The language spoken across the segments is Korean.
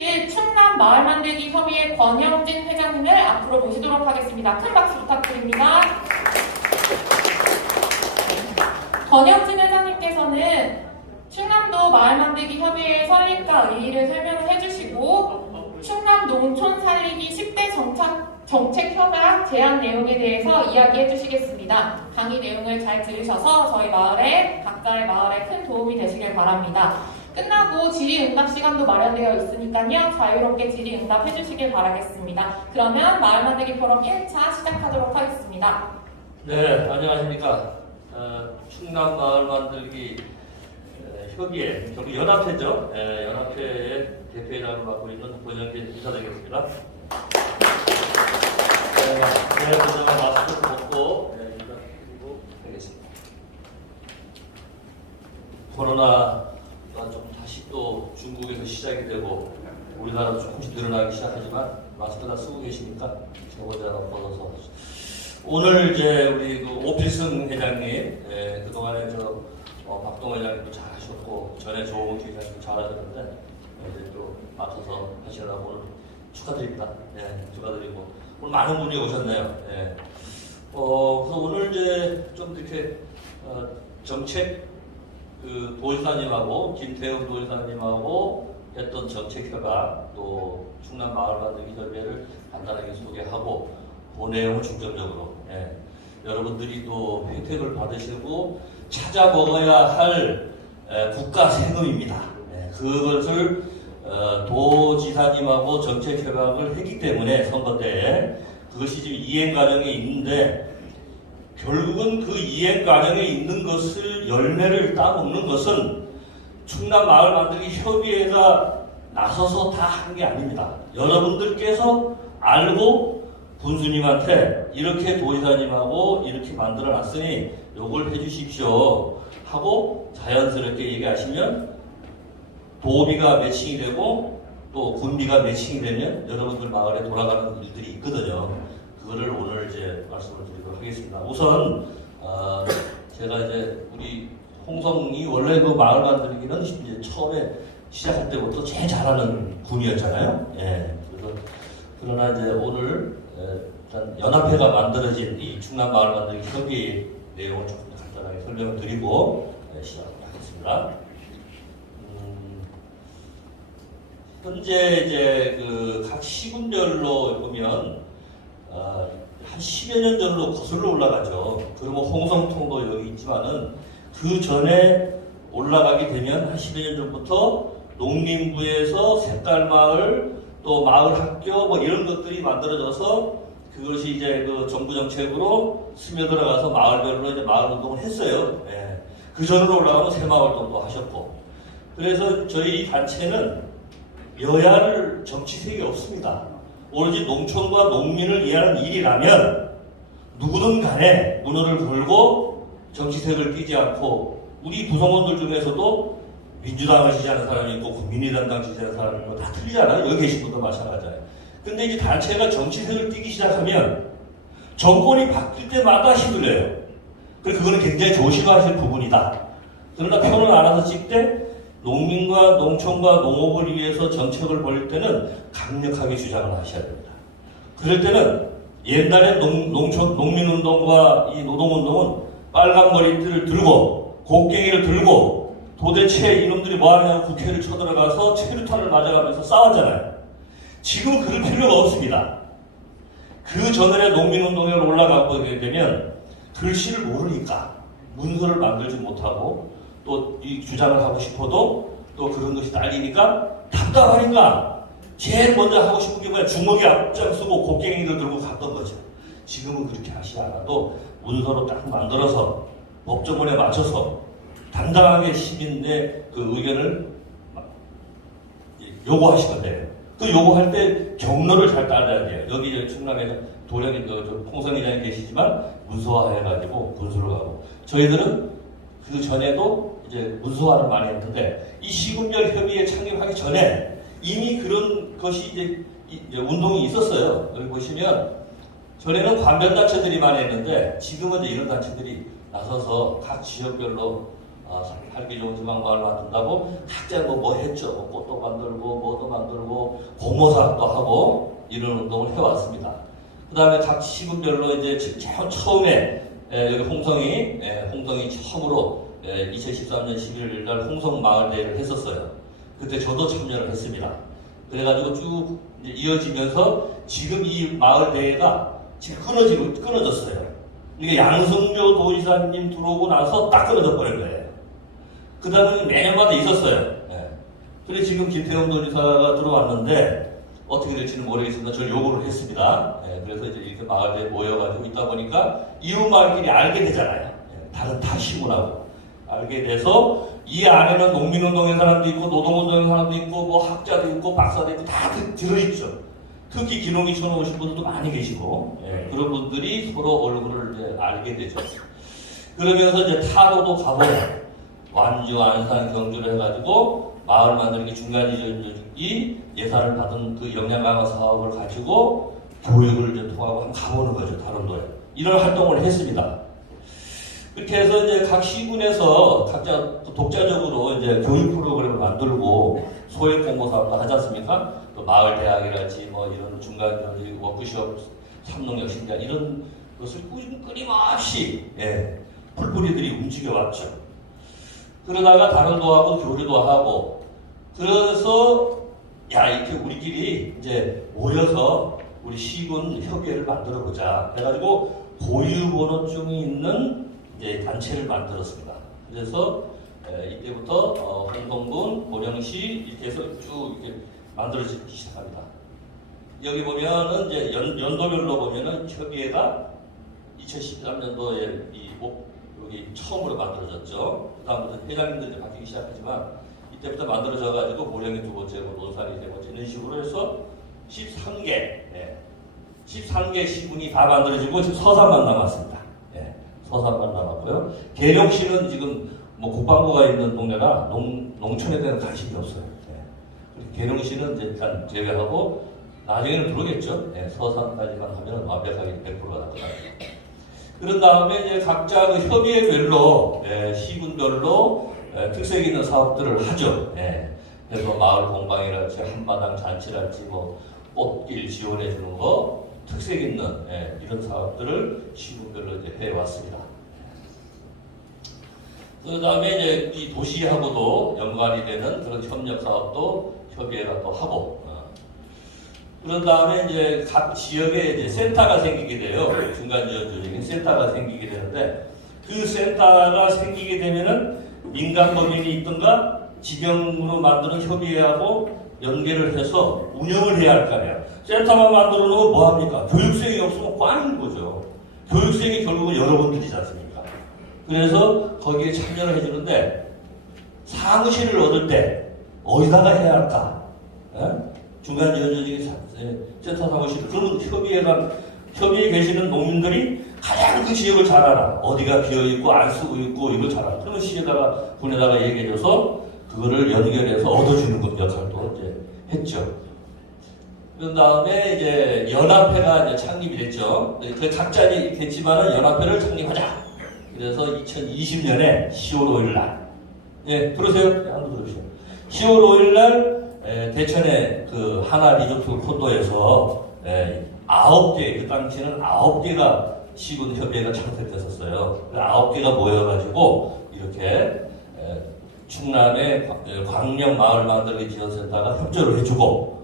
충남 마을만들기 협의회 권영진 회장님을 앞으로 모시도록 하겠습니다. 큰 박수 부탁드립니다. 권영진 회장님께서는 충남도 마을만들기 협의회 설립과 의의를 설명을 해주시고 충남 농촌 살리기 10대 정책 협약 제안 내용에 대해서 이야기해 주시겠습니다. 강의 내용을 잘 들으셔서 저희 각자의 마을에 큰 도움이 되시길 바랍니다. 끝나고 질의응답 시간도 마련되어 있으니까요. 자유롭게 질의응답 해주시길 바라겠습니다. 그러면 마을만들기 포럼 1차 시작하도록 하겠습니다. 네, 안녕하십니까. 충남 마을만들기 협의회, 결국 연합회죠. 연합회의 대표회장을 맡고 있는 권영진 인사드리겠습니다. 네, 먼저 마스크 벗고 인사드리고 되겠습니다. 코로나가 좀 다시 또 중국에서 시작이 되고 우리나라도 조금씩 늘어나기 시작하지만 마스크 다 쓰고 계시니까 제보자 하나 벗어서 오늘 이제 우리 그 오필승 회장님 그동안에 박동 회장님도 잘하셨고 전에 조홍 회장님도 잘하셨는데 이제 또 맡아서 하시려고 오늘 축하드립니다. 축하드리고 오늘 많은 분이 오셨네요. 그래서 오늘 이제 좀 이렇게 정책 그 도지사님하고 김태훈 도지사님하고 했던 정책 협약 또 충남 마을만들기 협의회를 간단하게 소개하고 그 내용을 중점적으로 여러분들이 또 혜택을 받으시고 찾아 먹어야 할 국가 세금입니다. 그것을 도지사님하고 정책 협약을 했기 때문에 선거 때 그것이 지금 이행 과정에 있는데 결국은 그 이행 과정에 있는 것을 열매를 따먹는 것은 충남 마을만들기 협의회가 나서서 다 한 게 아닙니다. 여러분들께서 알고 군수님한테 이렇게 도지사님하고 이렇게 만들어 놨으니 요걸 해주십시오 하고 자연스럽게 얘기하시면 도비가 매칭이 되고 또 군비가 매칭이 되면 여러분들 마을에 돌아가는 일들이 있거든요. 그거를 오늘 이제 말씀을 드리도록 하겠습니다. 우선 제가 이제 우리 홍성이 원래 그 마을 만들기는 이제 처음에 시작할 때부터 제일 잘하는 군이었잖아요. 그래서 그러나 이제 오늘 일단 연합회가 만들어진 이 충남 마을 만들기 협의 내용을 조금 간단하게 설명을 드리고 시작을 하겠습니다. 현재 이제 그 각 시군별로 보면 한 10여 년 전으로 거슬러 올라가죠. 그리고 홍성통도 여기 있지만은 그 전에 올라가게 되면 한 10여 년 전부터 농림부에서 색깔마을 또 마을학교 뭐 이런 것들이 만들어져서 그것이 이제 그 정부 정책으로 스며들어가서 마을별로 이제 마을 운동을 했어요. 그 전으로 올라가면 새마을동도 하셨고. 그래서 저희 단체는 여야를 정치색이 없습니다. 오로지 농촌과 농민을 위한 일이라면 누구든 간에 문호를 걸고 정치색을 띠지 않고 우리 구성원들 중에서도 민주당을 지지하는 사람이 있고 국민의당 지지하는 사람이 있고 다 틀리잖아요. 여기 계신 분도 마찬가지예요. 근데 이제 단체가 정치색을 띠기 시작하면 정권이 바뀔 때마다 휘둘려요. 그래서 그거는 굉장히 조심하실 부분이다. 그러나 표를 알아서 찍되 농민과 농촌과 농업을 위해서 정책을 벌일 때는 강력하게 주장을 하셔야 됩니다. 그럴 때는 옛날에 농민운동과 이 노동운동은 빨간 머리띠를 들고 곡괭이를 들고 도대체 이놈들이 뭐하냐고 국회를 쳐들어가서 체류탄을 맞아가면서 싸웠잖아요. 지금 그럴 필요가 없습니다. 그 전에 농민운동에 올라가고 되면 글씨를 모르니까 문서를 만들지 못하고 또 이 주장을 하고 싶어도 또 그런 것이 딸리니까 답답하니까 제일 먼저 하고 싶은 게 뭐야? 주먹이 앞장서고 곡괭이를 들고 갔던 거죠. 지금은 그렇게 하시지 않아도 문서로 딱 만들어서 법조문에 맞춰서 당당하게 시민의 그 의견을 요구하시면 돼요. 그 요구할 때 경로를 잘 따라야 돼요. 여기 충남에서 도령이 홍성이장이 계시지만 문서화해가지고 군수를 가고 저희들은 그 전에도 이제 문서화를 많이 했는데 이 시군별 협의회 창립하기 전에 이미 그런 것이 이제 운동이 있었어요. 여기 보시면 전에는 관변단체들이 많이 했는데 지금은 이제 이런 단체들이 나서서 각 지역별로 살기 좋은 지방마을 만든다고 각자 뭐 했죠. 뭐 꽃도 만들고 뭐도 만들고 공모사업도 하고 이런 운동을 해왔습니다. 그 다음에 각 시군별로 이제 처음에 여기 홍성이 처음으로 2013년 11월 날 홍성마을대회를 했었어요. 그때 저도 참여를 했습니다. 그래가지고 쭉 이제 이어지면서 지금 이 마을대회가 지금 끊어졌어요. 이게 양승조 도지사님 들어오고 나서 딱 끊어져 버린 거예요. 그 다음에 매년마다 있었어요. 그래 지금 김태형 도지사가 들어왔는데 어떻게 될지는 모르겠습니다. 저를 요구를 했습니다. 그래서 이제 이렇게 마을대에 모여가지고 있다 보니까 이웃 마을끼리 알게 되잖아요. 다른 다 시군하고 알게 돼서 이 안에는 농민운동의 사람도 있고 노동운동의 사람도 있고 뭐 학자도 있고 박사도 있고 다 들어있죠. 특히 기농이촌에 오신 분들도 많이 계시고 그런 분들이 서로 얼굴을 이제 알게 되죠. 그러면서 이제 타로도 가보고 완주, 안산, 경주를 해가지고 마을 만들기 중간지점이 예산을 받은 그 역량 강화 사업을 가지고 교육을 이제 통하고 한번 가보는 거죠. 다른 도에 이런 활동을 했습니다. 그렇게 해서 이제 각 시군에서 각자 독자적으로 이제 교육 프로그램을 만들고 소액 공모 사업도 하지 않습니까? 또 마을 대학이랄지 뭐 이런 중간 워크숍, 삼농역 신장 이런 것을 끊임없이 풀뿌리들이 움직여왔죠. 그러다가 다른 도하고 교류도 하고 그래서 이렇게 우리끼리 이제 모여서 우리 시군 협의회를 만들어 보자. 그래가지고 고유번호증이 있는 이제 단체를 만들었습니다. 그래서 이때부터 홍성군, 고령시 이렇게 해서 쭉 이렇게 만들어지기 시작합니다. 여기 보면은 이제 연도별로 보면은 협의회가 2013년도에 여기 처음으로 만들어졌죠. 그 다음부터 회장님들이 이제 바뀌기 시작하지만 이때부터 만들어져가지고 모령이 두 번째고 논산이 세 번째 이런 식으로 해서 13개 시군이 다 만들어지고 지금 서산만 남았습니다. 서산만 남았고요. 계룡시는 지금 뭐 국방부가 있는 동네라 농촌에 대한 관심이 없어요. 계룡시는 이제 일단 제외하고 나중에는 부르겠죠. 서산까지만 하면 완벽하게 100%가 날 것 같아요. 그런 다음에 이제 각자 그 협의회별로 시군별로 특색 있는 사업들을 하죠. 그래서 마을 공방이랄지 한마당 잔치랄지 뭐 꽃길 지원해 주는 거 특색 있는 이런 사업들을 시군별로 이제 해왔습니다. 그 다음에 이제 이 도시하고도 연관이 되는 그런 협력 사업도 협의회가 또 하고, 그런 다음에 이제 각 지역에 이제 센터가 생기게 돼요. 중간지원적인 센터가 생기게 되는데, 그 센터가 생기게 되면은 민간 법인이 있든가 지병으로 만드는 협의회하고 연계를 해서 운영을 해야 할 거 아니에요. 센터만 만들어 놓으면 뭐합니까? 교육생이 없으면 꽝인 거죠. 교육생이 결국은 여러분들이지 않습니까? 그래서 거기에 참여를 해주는데 사무실을 얻을 때 어디다가 해야 할까? 중간지원적인 센터 사무실. 그러면 협의회에 계시는 농민들이 가장 그 지역을 잘 알아. 어디가 비어있고 안 쓰고 있고 이걸 잘 알아. 그러면 시에다가 군에다가 얘기해줘서 그거를 연결해서 얻어주는 것 역할도 이제 했죠. 그 다음에 이제 연합회가 이제 창립이 됐죠. 그 각자 있겠지만은 연합회를 창립하자. 그래서 2020년에 10월 5일 날, 들으세요? 한번 들으세요. 10월 5일 날 대천의 그 하나 리조트 콘도에서 9개, 그 당시에는 9개가 시군 협의회가 창설됐었어요. 9개가 모여가지고 이렇게 충남의 광명 마을 만들기 지원센터가 협조를 해주고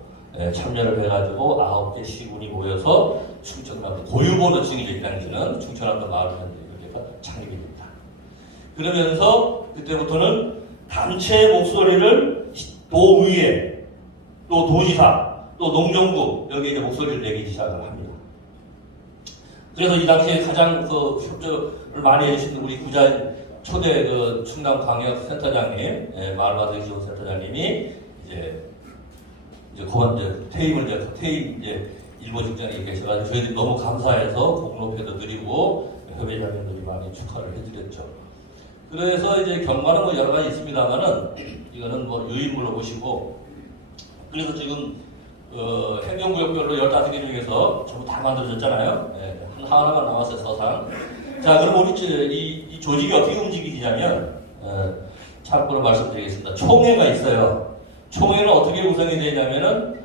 참여를 해가지고 9개 시군이 모여서 충청남도 고유번호증이 이 당시는 충청남도 마을 만들기가 창립이 됩니다. 그러면서 그때부터는 단체의 목소리를 도의회, 또 도지사, 또 농정부 여기에 이제 목소리를 내기 시작을 합니다. 그래서 이 당시에 가장 그 협조를 많이 해주신 우리 초대 그 충남광역센터장님, 마을만들기 지원센터장님이 이제 퇴임 이제 일본 직전에 계셔가지고 저희들이 너무 감사해서 공로패도 드리고 협회장님들이 많이 축하를 해드렸죠. 그래서 이제 경과는 뭐 여러 가지 있습니다만은 이거는 뭐 유인물로 보시고, 그래서 지금 행정구역별로 15개 중에서 전부 다 만들어졌잖아요. 하나만 남았어요, 서상. 자, 그럼 우리 이 조직이 어떻게 움직이냐면 참고로 말씀드리겠습니다. 총회가 있어요. 총회는 어떻게 구성이 되냐면은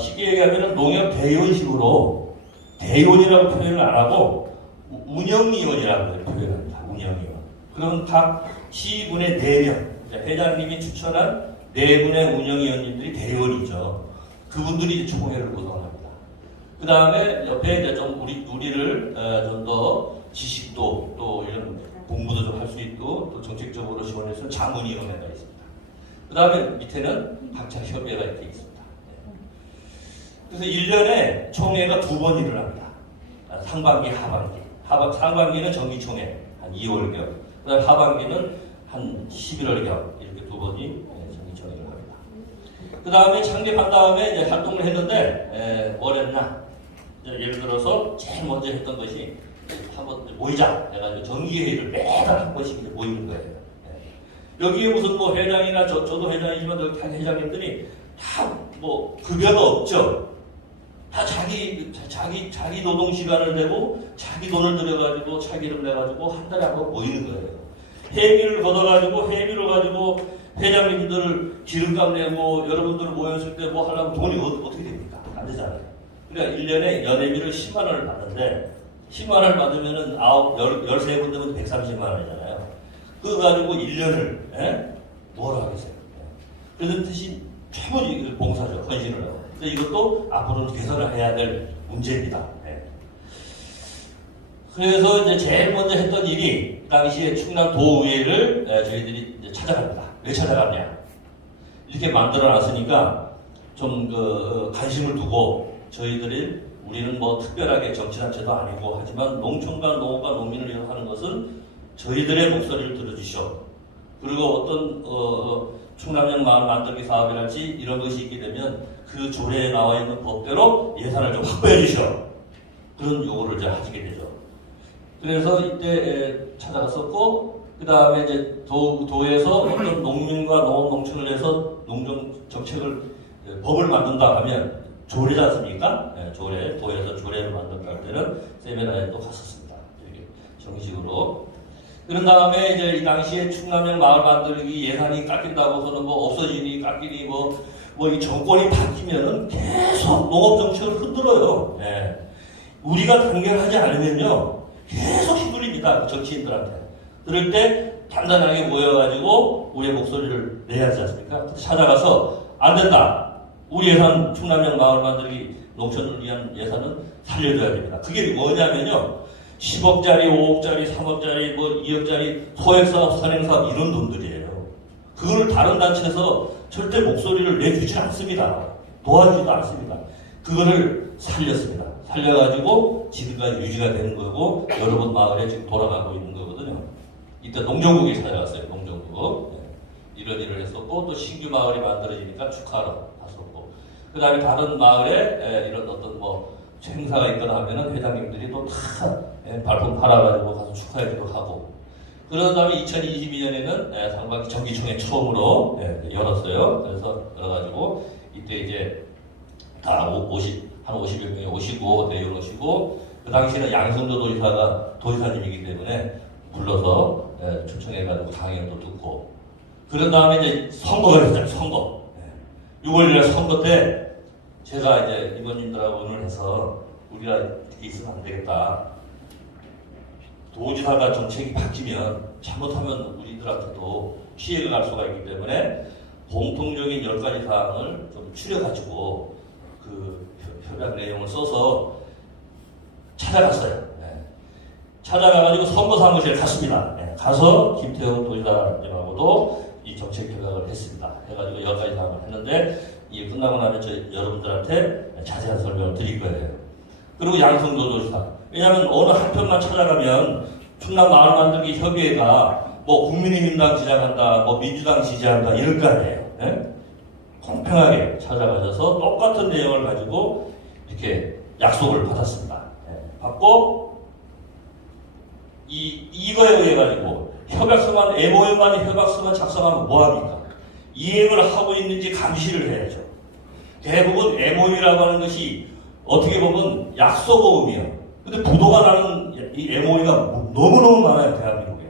쉽게 얘기하면은 농협 대의원식으로 대의원이라고 표현을 안 하고 운영위원이라고 표현합니다. 운영위원. 그럼 각 시군의 4명, 회장님이 추천한 4분의 운영위원님들이 대의원이죠. 그분들이 총회를 구성합니다. 그 다음에 옆에 이제 좀 우리를 좀 더 지식도 또 이런 공부도 좀 할 수 있고 또 정책적으로 지원해서 자문위원회가 있습니다. 그 다음에 밑에는 각자 협의회가 이렇게 있습니다. 그래서 1년에 총회가 2번 일어납니다. 상반기, 하반기. 상반기는 정기총회 한 2월경, 그 다음에 하반기는 한 11월경 이렇게 2번이 정기총회를 합니다. 그 다음에 창립한 다음에 이제 활동을 했는데 뭘 했나? 예를 들어서 제일 먼저 했던 것이 한번 모이자 해가지고 정기회의를 매달 한 번씩 이제 모이는 거예요. 여기에 무슨 뭐 회장이나 저도 회장이지만 여기 다 회장님들이 다 뭐 급여가 없죠. 다 자기 노동 시간을 내고 자기 돈을 들여가지고 자기 이름 내가지고 한 달에 한 번 모이는 거예요. 회비를 걷어가지고 회비를 가지고 회장님들 기름값 내고 여러분들 모였을 때 뭐 하려면 돈이 어떻게 됩니까? 안 되잖아요. 그러니까 1년에 연회비를 10만 원을 받는데 10만 원을 받으면은 13분 되면 130만 원이잖아요. 그거 가지고 1년을 뭐라 하겠어요? 그런 뜻이 최고지 봉사죠. 헌신을 하고. 근데 이것도 앞으로는 개선을 해야 될 문제입니다. 그래서 이제 제일 먼저 했던 일이 당시에 충남도의회를 저희들이 이제 찾아갑니다. 왜 찾아갔냐? 이렇게 만들어놨으니까 좀 관심을 두고 우리는 뭐 특별하게 정치단체도 아니고 하지만 농촌과 농업과 농민을 위해 하는 것은 저희들의 목소리를 들어주시오. 그리고 어떤 충남역 마을 만들기 사업이랄지 이런 것이 있게 되면 그 조례에 나와 있는 법대로 예산을 좀 확보해 주시오. 그런 요구를 이제 하시게 되죠. 그래서 이때 찾아갔었고, 그 다음에 이제 도에서 어떤 농민과 농업 농촌을 해서 농정 정책을 법을 만든다 하면 조례지 않습니까? 도에서 조례를 만든다 할 때는 세미나에 또 갔었습니다. 이렇게 정식으로. 그런 다음에 이제 이 당시에 충남역 마을 만들기 예산이 깎인다고서는 뭐 없어지니 깎이니 뭐 이 정권이 바뀌면은 계속 농업 정책을 흔들어요. 우리가 단결하지 않으면요 계속 휘둘립니다. 정치인들한테. 그럴 때 단단하게 모여가지고 우리의 목소리를 내야 하지 않습니까? 찾아가서 안 된다. 우리 예산 충남역 마을 만들기 농촌을 위한 예산은 살려줘야 됩니다. 그게 뭐냐면요. 10억짜리, 5억짜리, 3억짜리, 뭐 2억짜리 소액사업, 선행사업 이런 돈들이에요. 그거를 다른 단체에서 절대 목소리를 내주지 않습니다. 도와주지도 않습니다. 그거를 살렸습니다. 살려가지고 지금까지 유지가 되는 거고 여러 번 마을에 지금 돌아가고 있는 거거든요. 이때 농정국이 찾아갔어요. 농정국. 이런 일을 했었고 또 신규 마을이 만들어지니까 축하하러 갔었고 그 다음에 다른 마을에 이런 어떤 뭐 행사가 있거나 하면은 회장님들이 또 다 발품 팔아가지고 가서 축하해주고 하고 그런 다음에 2022년에는 상반기 정기총회 처음으로 열었어요. 그래서 열어가지고 이때 이제 다 한 50여 명이 오시고 대의원 오시고 그 당시에는 양성도 도지사가 도지사님이기 때문에 불러서 초청해가지고 강연도 듣고 그런 다음에 이제 선거가 있었잖아요. 선거. 6월일에 선거 때 제가 이제 이번님들하고 오늘 해서 우리가 이렇게 있으면 안 되겠다. 도지사가 정책이 바뀌면 잘못하면 우리들한테도 피해가 갈 수가 있기 때문에 공통적인 10가지 사항을 좀 추려가지고 그 협약 내용을 써서 찾아갔어요. 찾아가가지고 선거 사무실에 갔습니다. 가서 김태형 도지사님하고도 이 정책 협약을 했습니다. 해가지고 10가지 사항을 했는데 이게 끝나고 나면 여러분들한테 자세한 설명을 드릴 거예요. 그리고 양성도 도지사. 왜냐하면 어느 한편만 찾아가면 충남 마을 만들기 협의회가 뭐 국민의힘당 지지한다, 뭐 민주당 지지한다 이럴 거 아니에요. 공평하게 찾아가셔서 똑같은 내용을 가지고 이렇게 약속을 받았습니다. 받고 이거에 의해 가지고 협약서만 MOU만의 협약서만 작성하면 뭐합니까? 이행을 하고 있는지 감시를 해야죠. 대부분 MOU라고 하는 것이 어떻게 보면 약속어음이에요. 근데 부도가 나는 이 MOU가 너무너무 많아요. 대한민국에.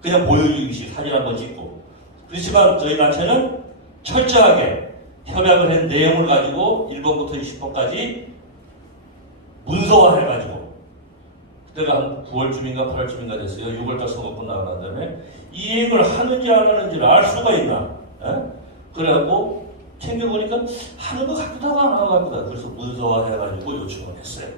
그냥 보여주기식 사진 한번 찍고. 그렇지만 저희 단체는 철저하게 협약을 한 내용을 가지고 1번부터 20번까지 문서화해가지고 그때가 한 9월쯤인가 8월쯤인가 됐어요. 6월달 선거 끝나고 난 다음에 이행을 하는지 안 하는지를 알 수가 있나. 그래갖고 챙겨보니까 하는 것 같기도 하고 안 하는 것 같기도 하고 그래서 문서화해가지고 요청을 했어요.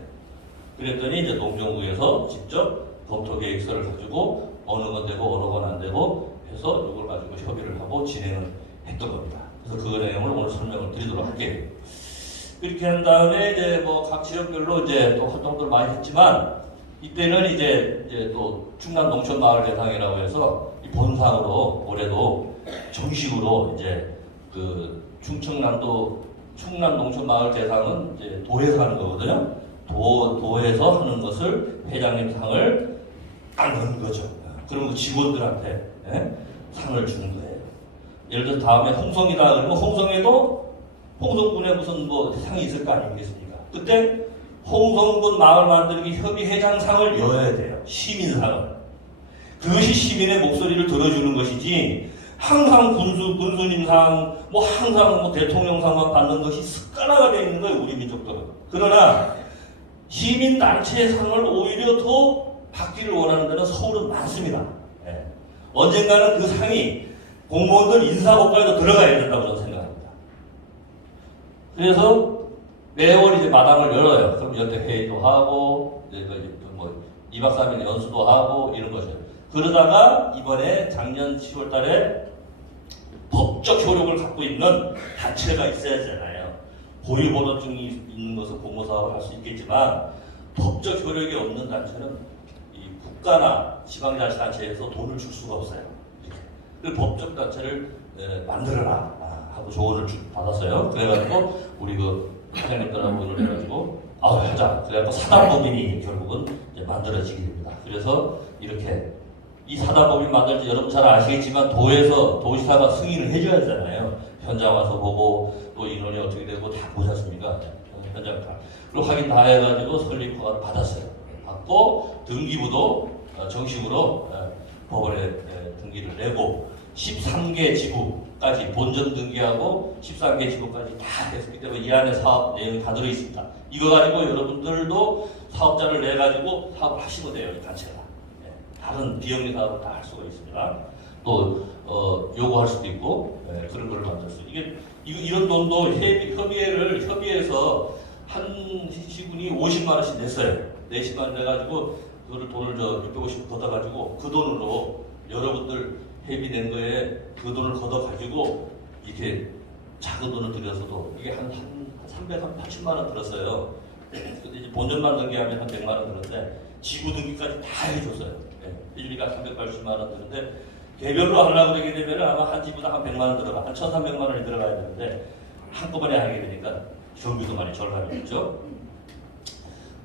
그랬더니 이제 농정부에서 직접 검토 계획서를 가지고 어느 건 되고 어느 건 안 되고 해서 이걸 가지고 협의를 하고 진행을 했던 겁니다. 그래서 그 내용을 오늘 설명을 드리도록 할게요. 그렇게 한 다음에 이제 뭐 각 지역별로 이제 또 활동들을 많이 했지만 이때는 이제 또 충남 농촌 마을 대상이라고 해서 이 본상으로 올해도 정식으로 이제 그 충청남도 충남 농촌 마을 대상은 이제 도에서 하는 거거든요. 도에서 하는 것을 회장님 상을 딱 넣는 거죠. 그러면 그 직원들한테 상을 주는 거예요. 예를 들어서 다음에 홍성이다 그러면 홍성에도 홍성군에 무슨 뭐 상이 있을 거 아니겠습니까? 그때 홍성군 마을 만들기 협의회장상을 여야 돼요. 시민상을. 그것이 시민의 목소리를 들어주는 것이지 항상 군수님상 뭐 항상 뭐 대통령상만 받는 것이 습관화가 되어 있는 거예요. 우리 민족들은. 그러나 시민단체의 상을 오히려 더 받기를 원하는 데는 서울은 많습니다. 언젠가는 그 상이 공무원들 인사고과에도 들어가야 된다고 저는 생각합니다. 그래서 매월 이제 마당을 열어요. 그럼 연대 회의도 하고, 뭐 2박 3일 연수도 하고 이런 거죠. 그러다가 이번에 작년 10월 달에 법적 효력을 갖고 있는 단체가 있어야 되잖아요. 고유번호증이 있는 것은 공모사업을 할 수 있겠지만 법적 효력이 없는 단체는 이 국가나 지방자치단체에서 돈을 줄 수가 없어요. 그 법적 단체를 만들어라 하고 조언을 받았어요. 그래가지고 우리 그 회장님들하고 의논을 해가지고 하자. 그래갖고 사단법인이 결국은 이제 만들어지게 됩니다. 그래서 이렇게 이 사단법인 만들지 여러분 잘 아시겠지만 도에서 도지사가 승인을 해줘야 되잖아요. 현장 와서 보고 또 인원이 어떻게 되고 다 보지 않습니까? 현장 다. 그리고 확인 다 해가지고 설립 허가를 받았어요. 받고 등기부도 정식으로 법원에 등기를 내고 13개 지구까지 본전 등기하고 13개 지구까지 다 했기 때문에 이 안에 사업 내용이 다 들어있습니다. 이거 가지고 여러분들도 사업자를 내가지고 사업을 하시면 돼요. 이 단체가. 다른 비영리 사업을 다 할 수가 있습니다. 또 요구할 수도 있고 그런 걸 만들 수 있고 이런 돈도 협의회에서 한 시군이 50만 원씩 냈어요. 40만 원 내가지고 그거를 돈을 650 걷어가지고 그 돈으로 여러분들 회비낸 거에 그 돈을 걷어가지고 이렇게 작은 돈을 들여서도 이게 한 380만 원 들었어요. 근데 이제 본전 만들기 하면 한 100만 원 들었는데 지구 등기까지 다 해줬어요. 일비가 380만 원 드는데 개별로 하려고 그러게 되면 아마 한 집보다 한 100만 원 들어가, 한 1,300만 원이 들어가야 되는데 한꺼번에 하게 되니까 경비도 많이 절감이겠죠.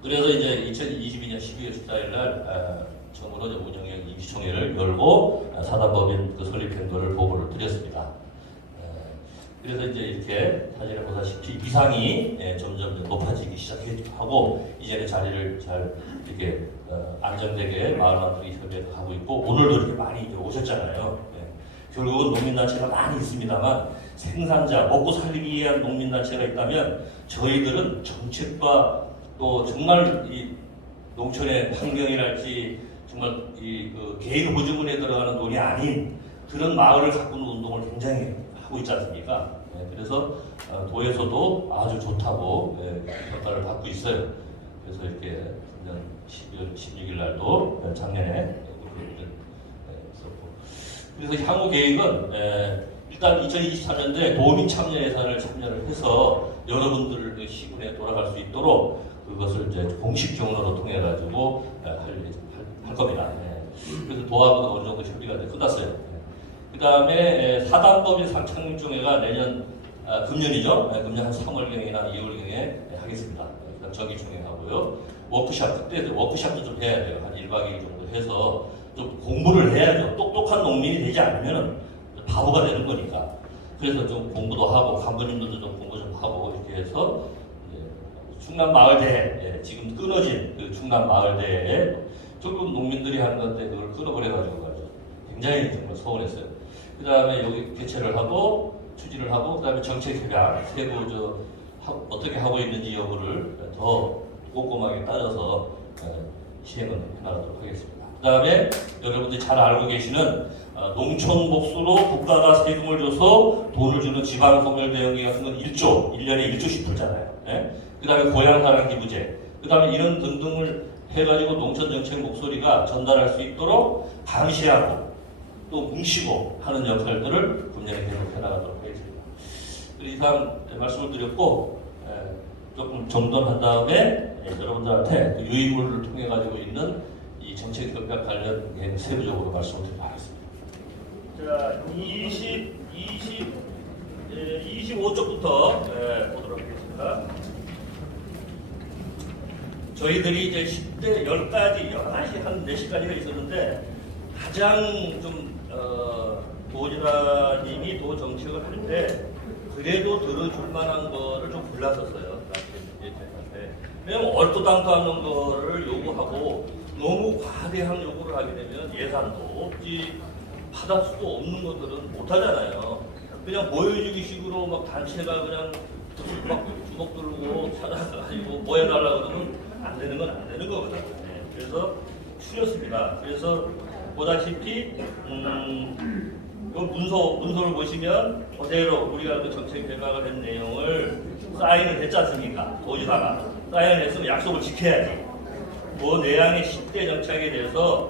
그래서 이제 2022년 12월 14일 날 처음으로 운영형 임시총회를 열고 사단법인 그 설립 행도를 보고를 드렸습니다. 그래서 이제 이렇게 사진에 보다시피 위상이 점점 높아지기 시작하고 이제는 자리를 잘 이렇게 안정되게 마을 만들기 협의회도 하고 있고 오늘도 이렇게 많이 이제 오셨잖아요. 결국은 농민단체가 많이 있습니다만 생산자 먹고 살리기 위한 농민단체가 있다면 저희들은 정책과 또 정말 이 농촌의 환경이랄지 정말 그 개인 보증금에 들어가는 돈이 아닌 그런 마을을 가꾸는 운동을 굉장히 하고 있지 않습니까? 그래서 도에서도 아주 좋다고 평가를 받고 있어요. 그래서 이렇게 12월 16일 날도 작년에 있었고 그래서 향후 계획은 일단 2023년도에 도민 참여 예산을 참여를 해서 여러분들 그 시군에 돌아갈 수 있도록 그것을 이제 공식 경로로 통해 가지고 할 겁니다. 그래서 도하고도 어느 정도 협의가 끝났어요. 그 다음에 사단법인 상창립종회가 내년 금년이죠. 금년 한 3월경이나 2월경에 하겠습니다. 그다음 정기총회하고요. 워크샵 그때 워크샵도 좀 해야 돼요. 한 1박 2일 정도 해서 좀 공부를 해야죠. 똑똑한 농민이 되지 않으면 바보가 되는 거니까. 그래서 좀 공부도 하고 간부님들도 좀 공부 좀 하고 이렇게 해서 충남 마을대회 지금 끊어진 그 충남 마을대회에 조금 농민들이 하는 건데 그걸 끊어버려가지고 굉장히 정말 서운했어요. 그 다음에 여기 개최를 하고 추진을 하고 그 다음에 정책 협약 세부 어떻게 하고 있는지 여부를 더 꼼꼼하게 따져서 시행을 해나가도록 하겠습니다. 그 다음에 여러분들이 잘 알고 계시는 농촌 복수로 국가가 세금을 줘서 돈을 주는 지방소멸대응기 같은 건 1조, 1년에 1조씩 풀잖아요. 예? 그 다음에 고향사랑기부제, 그 다음에 이런 등등을 해가지고 농촌정책 목소리가 전달할 수 있도록 감시하고 또 뭉치고 하는 역할들을 분명히 계속 해나가도록 하겠습니다. 이상 말씀을 드렸고 조금 정돈한 다음에 여러분들한테 그 유인물을 통해 가지고 있는 이 정책 협약 관련 계획 세부적으로 말씀을 드리도록 하겠습니다. 자, 25쪽부터 보도록 하겠습니다. 저희들이 이제 10대 10가지, 11시 한 4시까지가 있었는데 가장 좀 도지사님이 도 정책을 할 때 그래도 들어줄 만한 거를 좀 골랐었어요. 왜냐면 얼토당토 않는 거를 요구하고 너무 과대한 요구를 하게 되면 예산도 없지 받을 수도 없는 것들은 못 하잖아요. 그냥 보여주기 식으로 막 단체가 그냥 막 주먹 들고 찾아가지고 뭐 해달라 그러면 안 되는 건 안 되는 거거든요. 그래서 추렸습니다. 그래서 보다시피 그 문서를 보시면 그대로 우리가 그 정책 개각을 한 내용을 사인을 했지 않습니까? 도지사가 사인을 했으면 약속을 지켜야지. 그 내양의 10대 정책에 대해서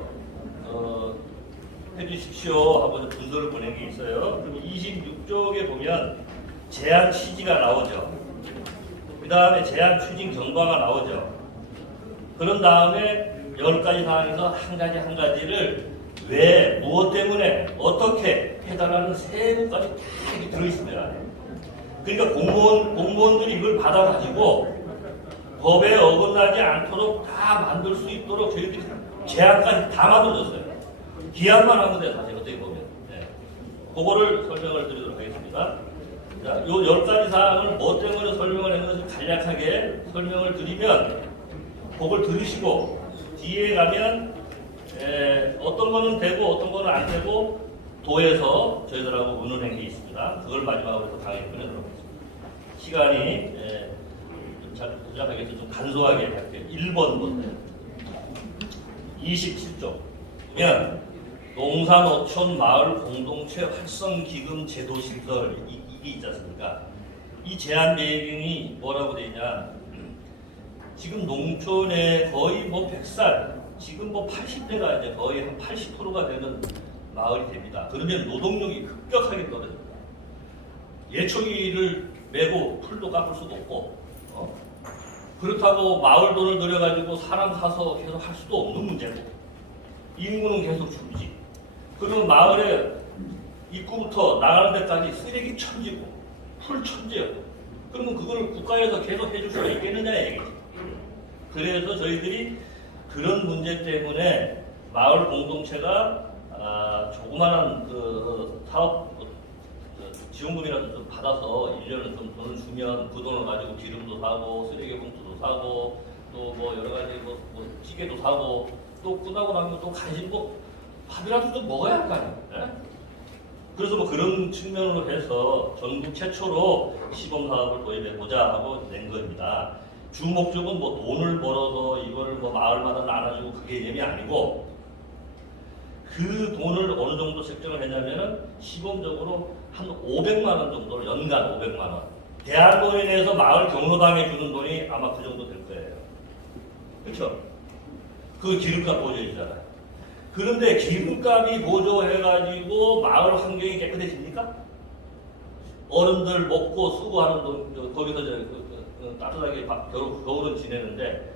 해주십시오 하고 문서를 보낸 게 있어요. 그리고 26쪽에 보면 제안 취지가 나오죠. 그 다음에 제안 추진 경과가 나오죠. 그런 다음에 10가지 사항에서 한 가지를 왜, 무엇 때문에, 어떻게 해달라는 세부까지 다 들어있습니다. 그러니까 공무원들이 이걸 받아가지고 법에 어긋나지 않도록 다 만들 수 있도록 저희들이 제안까지 다 만들어줬어요. 기한만 하면 돼요, 사실 어떻게 보면. 네. 그거를 설명을 드리도록 하겠습니다. 자, 요 10가지 사항을 뭐 때문에 설명을 했는지 간략하게 설명을 드리면 그걸 들으시고 뒤에 가면 어떤 거는 되고 어떤 거는 안 되고 도에서 저희들하고 의논한 게 있습니다. 그걸 마지막으로 강의 끝내도록 하겠습니다. 시간이 좀 조작하겠죠. 좀 간소하게 할게요. 1번부터 27쪽 보면 농사노촌 마을 공동체 활성기금 제도 시설 이게 있지 않습니까? 이 제한 배경이 뭐라고 되어 있냐? 지금 농촌에 거의 뭐 100살, 지금 뭐 80대가 이제 거의 한 80%가 되는 마을이 됩니다. 그러면 노동력이 급격하게 떨어집니다. 예초기를 메고 풀도 깎을 수도 없고, 그렇다고 마을 돈을 들여가지고 사람 사서 계속 할 수도 없는 문제고, 인구는 계속 줄지. 그리고 마을에 입구부터 나가는 데까지 쓰레기 천지고, 풀 천지였고, 그러면 그걸 국가에서 계속 해줄 수가 있겠느냐 얘기지. 그래서 저희들이 그런 문제 때문에 마을 공동체가 조그마한 그 사업 지원금이라도 좀 받아서 1년을 좀 돈을 주면 그 돈을 가지고 기름도 사고 쓰레기 봉투도 사고 또 뭐 여러 가지 뭐 찌개도 사고 또 끝나고 나면 또 간식 뭐 밥이라도 좀 먹어야 할 거 아니에요. 네? 그래서 뭐 그런 측면으로 해서 전국 최초로 시범 사업을 도입해보자 하고 낸 겁니다. 주 목적은 뭐 돈을 벌어서 이거를 뭐 마을마다 나눠주고 그게 개념이 아니고 그 돈을 어느 정도 책정을 했냐면은 시범적으로 한 500만 원 정도를 연간 500만 원. 대한노인에서 마을 경로당에 주는 돈이 아마 그 정도 될 거예요. 그렇죠? 그 기름값 보조해주잖아요. 그런데 기름값이 보조해가지고 마을 환경이 깨끗해집니까? 어른들 먹고 수고하는 돈 거기서 따뜻하게 겨울은 지내는데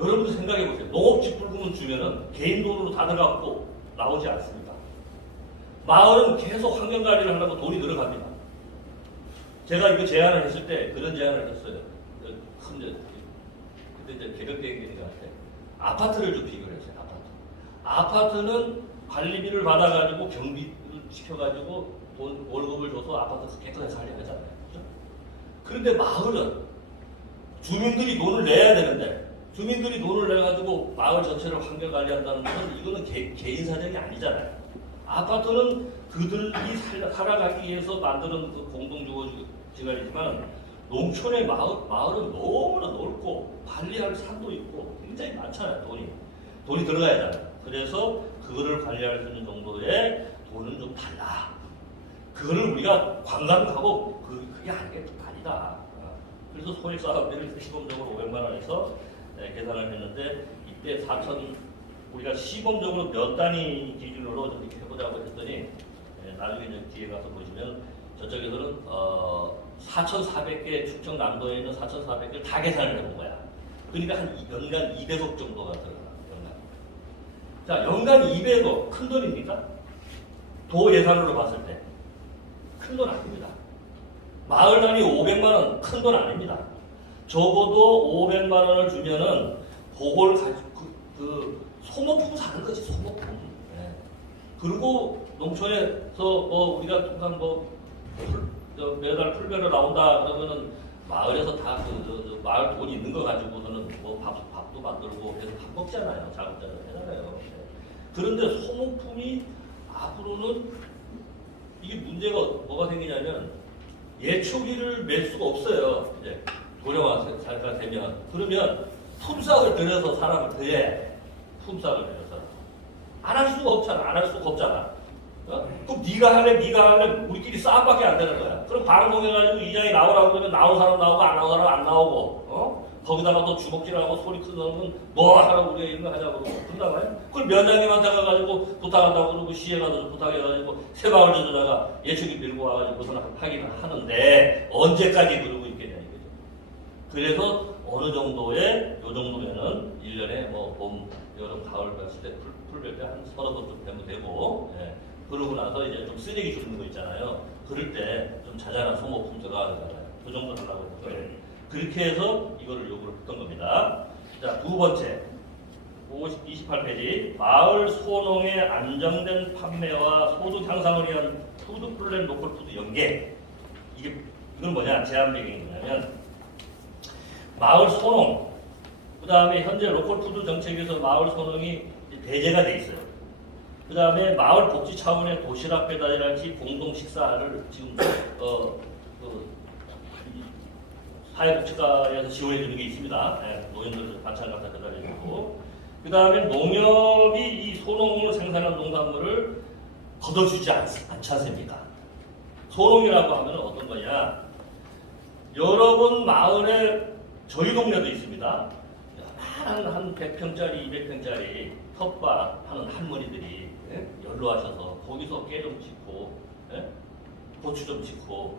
여러분들 생각해보세요. 농업지 불금을 주면은 개인 돈으로 다 들어갔고 나오지 않습니다. 마을은 계속 환경관리를 하려고 돈이 늘어갑니다. 제가 이거 제안을 했을 때 그런 제안을 했어요. 그때 이제 개벽대행님한테 아파트를 좀 비교를 했어요. 아파트는 관리비를 받아가지고 경비를 시켜가지고 월급을 줘서 아파트 깨끗하게 살려야 하잖아요. 그런데 마을은 주민들이 돈을 내야 되는데 주민들이 돈을 내가지고 마을 전체를 환경 관리한다는 것은 이거는 개인 사정이 아니잖아요. 아파트는 그들이 살아가기 위해서 만드는 그 공동주거지간이지만 농촌의 마을은 너무나 넓고 관리할 산도 있고 굉장히 많잖아요. 돈이 들어가야 하잖아요. 그래서 그거를 관리할 수 있는 정도의 돈은 좀 달라. 그거를 우리가 관광하고 그게 아니다. 그래서 소액사업비를 시범적으로 500만 원에서 계산을 했는데 이때 4천 우리가 시범적으로 몇 단위 기준으로 좀 이렇게 해보자고 했더니 나중에 이제 뒤에 가서 보시면 저쪽에서는 4,400개 충청남도에 있는 4,400개를 다 계산을 해본 거야. 그러니까 한 연간 200억 정도가 들어가. 자, 연간 200억 큰 돈입니까? 도 예산으로 봤을 때 큰 돈 아닙니다. 마을 단위 500만 원 큰 돈 아닙니다. 적어도 500만 원을 주면은 그걸 가지고 소모품 사는 거지, 소모품. 네. 그리고 농촌에서 뭐 우리가 통상 매달 풀별로 나온다 그러면은 마을에서 다 마을 돈이 있는 거 가지고서는 뭐 밥도 만들고 그래서 밥 먹잖아요. 자급자족 하잖아요. 네. 그런데 소모품이 앞으로는 이게 문제가 뭐가 생기냐면 예초기를 낼 수가 없어요. 이제 고령화가 되면 그러면 품삯을 들여서 사람을 더해야 돼. 품삯을 들여서 안 할 수가 없잖아. 그럼 네가 할래 우리끼리 싸움밖에 안 되는 거야. 그럼 방송해가지고 이장이 나오라고 그러면 나온 사람 나오고 안 나온 사람 안 나오고 거기다가 또 주먹질하고 소리 크는 사람은 뭐 하라고 우리가 이런 거 하자고 그러고 그런다고요? 그걸 면장님한테 가가지고 부탁한다고 그러고 시에 가서 부탁해가지고 새마을 전주다가 예측이 밀고 와가지고서는 하기는 하는데 언제까지 그러고 있겠냐 이거죠. 그래서 어느 정도의 요 정도면은 1년에 뭐 봄, 여름, 가을 갔을 때 풀별 때 한 서너 번 좀 되면 되고 그러고 나서 이제 좀 쓰레기 주는 거 있잖아요. 그럴 때 좀 자잘한 소모품 들어가는 거잖아요. 그 정도 하려고 했어요. 그렇게 해서 이거를 요구를 했던 겁니다. 자, 두 번째 28페이지 마을 소농의 안정된 판매와 소득 향상을 위한 푸드 플랜 로컬 푸드 연계. 이건 뭐냐? 제한 배경이 뭐냐면 마을 소농 그 다음에 현재 로컬 푸드 정책에서 마을 소농이 배제가 돼 있어요. 그 다음에 마을 복지 차원의 도시락 배달이랄지 공동 식사를 지금 사회복지과에서 지원해 주는 게 있습니다. 노인들 반찬 갖다 배달해 주고. 그 다음에 농협이 이 소농으로 생산한 농산물을 걷어주지 않지 않습니까? 소농이라고 하면 어떤 거냐? 여러분 마을에 저희 동네도 있습니다. 한 100평짜리, 200평짜리 텃밭 하는 할머니들이 연로하셔서 거기서 깨 좀 짓고 고추 좀 짓고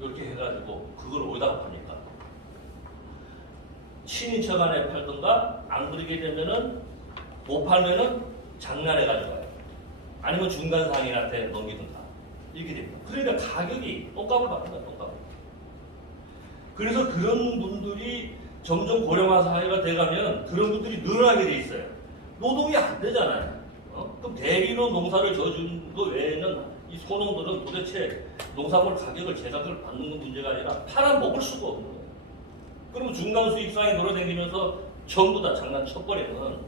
이렇게 해가지고 그걸 어디다가 팝니까? 친인척 안에 팔던가 안 그러게 되면은 못 팔면은 장난해 가져가요. 아니면 중간 상인한테 넘기든가 이렇게 됩니다. 그러니까 가격이 똥값을 받는 거야, 똥값. 그래서 그런 분들이 점점 고령화 사회가 돼가면 그런 분들이 늘어나게 돼 있어요. 노동이 안 되잖아요. 그럼 대리로 농사를 져준 거 외에는 이 소농들은 도대체 농산물 가격을 제작을 받는 건 문제가 아니라 팔아 먹을 수가 없는 거예요. 그러면 중간 수익상에 돌아다니면서 전부 다 장난 쳐버리면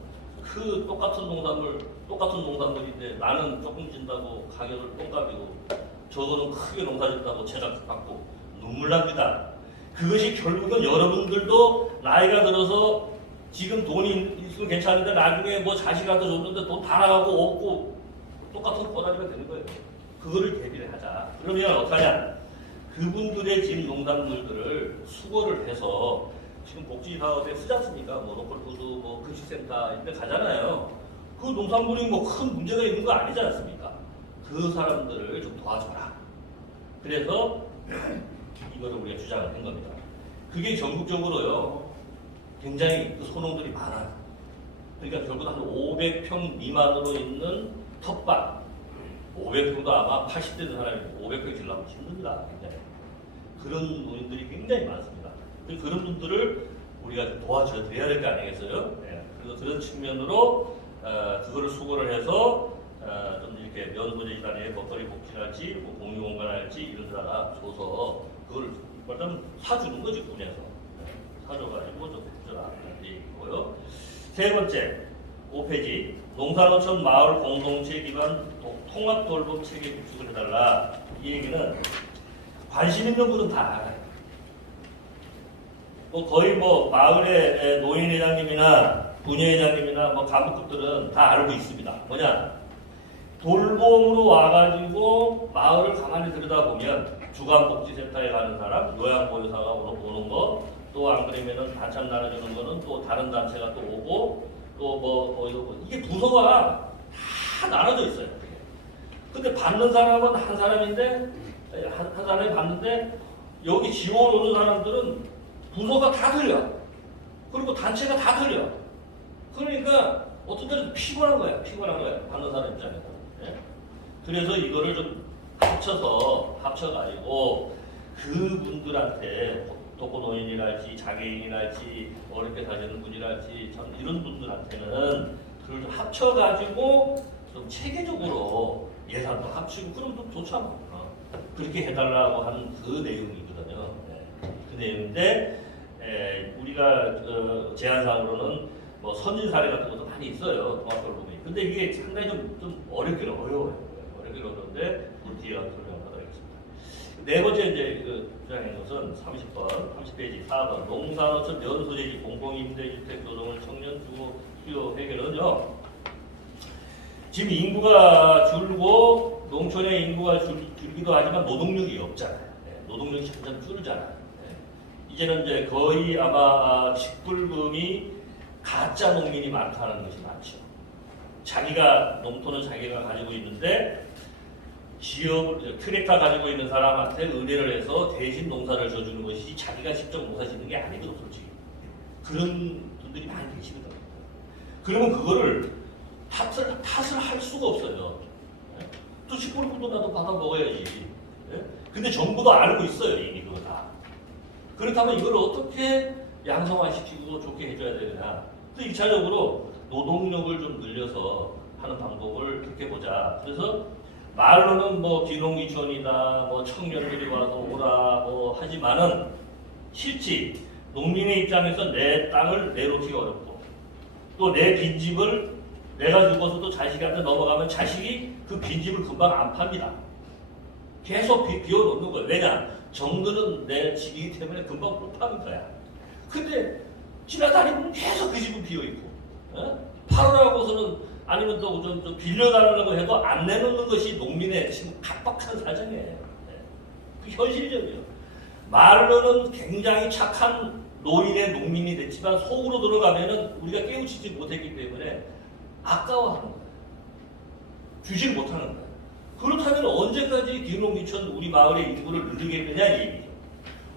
그 똑같은 농산물인데 나는 조금 진다고 가격을 똥값이고 저거는 크게 농사 짓다고 제작 받고 눈물 납니다. 그것이 결국은 여러분들도 나이가 들어서 지금 돈이 있으면 괜찮은데 나중에 뭐 자식한테 줬는데 돈 다 나가고 없고 똑같은 꼬다리가 되는 거예요. 그거를 대비를 하자. 그러면 어떡하냐? 그분들의 집 농산물들을 수거를 해서 지금 복지사업에 쓰지 않습니까? 뭐 로컬푸드, 뭐 급식센터 이런 데 가잖아요. 그 농산물이 뭐 큰 문제가 있는 거 아니지 않습니까? 그 사람들을 좀 도와줘라. 그래서 이거를 우리가 주장을 한 겁니다. 그게 전국적으로요. 굉장히 그 소농들이 많아요. 그러니까 결국 한 500평 미만으로 있는 텃밭 500평도 아마 80대는 사람이 500평 지려면 힘듭니다. 굉장히. 그런 노인들이 굉장히 많습니다. 그런 분들을 우리가 도와줘야 될 거 아니겠어요? 네. 그래서 그런 측면으로 그거를 수고를 해서 좀 이렇게 면부재단에 먹거리 복지랄지 뭐 공유공간할지 이런 데 하나 줘서 그걸 일단 사주는 거지 군에서. 네. 사줘가지고 좀 해줘라 이런 얘기고요. 세 번째 5페이지 농산어촌 마을 공동체 기반 통합 돌봄 체계 구축을 해달라. 이 얘기는 관심 있는 분은 다 알아요. 뭐 거의 뭐 마을의 노인회장님이나 분회장님이나 뭐 간부급들은 다 알고 있습니다. 뭐냐? 돌봄으로 와가지고 마을을 가만히 들여다보면 주간복지센터에 가는 사람, 요양보호사가 오는 거, 또 안 그러면은 반찬 나눠주는 거는 또 다른 단체가 또 오고, 또 뭐 이게 부서가 다 나눠져 있어요. 근데 받는 사람은 한 사람인데, 한 사람이 받는데, 여기 지원 오는 사람들은 부서가 다 틀려. 그리고 단체가 다 틀려. 그러니까 어떤 때는 피곤한 거야. 받는 사람 입장에서. 예? 그래서 이거를 좀 합쳐가지고 그분들한테 독거노인이랄지 장애인이랄지 어렵게 사시는 분이랄지 참 이런 분들한테는 그걸 좀 합쳐가지고 좀 체계적으로 예산도 합치고 그러면 좀 좋잖아. 그렇게 해달라고 하는 그 내용이거든요. 네. 그 내용인데 우리가 제안상으로는 뭐 선진 사례 같은 것도 많이 있어요. 통합돌봄이. 근데 이게 상당히 좀 어려워요. 어렵긴 어려운데 뒤에 가서 설명하도록 하겠습니다. 네 번째 이제 주장인 것은 30번, 30페이지 4번 농산어촌 면소재지 공공임대주택 조성을 청년 주거 수요 해결은요. 지금 인구가 줄고 농촌의 인구가 줄기도 하지만 노동력이 없잖아요. 네, 노동력이 점점 줄잖아요. 네. 이제는 이제 거의 아마 직불금이 가짜 농민이 많다는 것이 많죠. 농토는 자기가 가지고 있는데 트랙터 가지고 있는 사람한테 의뢰를 해서 대신 농사를 져주는 것이 자기가 직접 농사 짓는 게 아니거든, 솔직히. 그런 분들이 많이 계시거든요. 그러면 그거를 탓을 할 수가 없어요. 또 식물금도 나도 받아 먹어야지. 근데 정부도 알고 있어요, 이미 그거 다. 그렇다면 이걸 어떻게 양성화시키고 좋게 해줘야 되느냐. 또 1차적으로 노동력을 좀 늘려서 하는 방법을 택해보자. 그래서 말로는 뭐 귀농귀촌이다, 뭐 청년들이 와서 오라, 뭐 하지만은 실제 농민의 입장에서 내 땅을 내놓기가 어렵고 또 내 빈집을 내가 죽어서도 자식한테 넘어가면 자식이 그 빈집을 금방 안 팝니다. 계속 비워놓는 거예요. 왜냐? 정글은 내 집이기 때문에 금방 못 파는 거야. 근데 지나다니면 계속 그 집은 비어있고 팔으라고서는 아니면 또 좀 빌려달라고 해도 안 내놓는 것이 농민의 지금 각박한 사정이에요. 그 현실적이에요. 말로는 굉장히 착한 노인의 농민이 됐지만 속으로 들어가면은 우리가 깨우치지 못했기 때문에 아까워하는 거예요. 주질 못하는 거예요. 그렇다면 언제까지 귀농귀촌 우리 마을의 인구를 늘리겠느냐 이 얘기죠.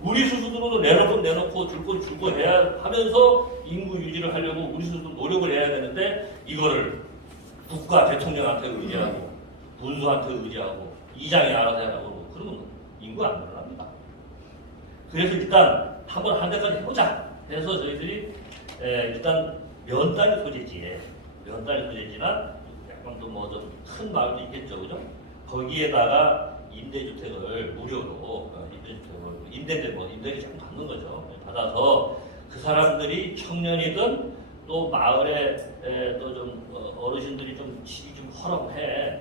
우리 스스로도 내놓고 줄 건 주고 해야 하면서 인구 유지를 하려고 우리 스스로 노력을 해야 되는데 이거를 국가 대통령한테 의지하고 군수한테 의지하고 이장이 알아서 하라고 그러면 인구 안 늘어납니다. 그래서 일단 한번 한 대까지 해보자 해서 저희들이 일단 면 단위 소재지나 약간 또 뭐 좀 큰 마을도 있겠죠, 그죠? 거기에다가 임대주택을 무료로 임대를 자꾸 받는 거죠. 받아서 그 사람들이 청년이든 또 마을에 또 좀 어르신들이 좀 집이 좀 허름해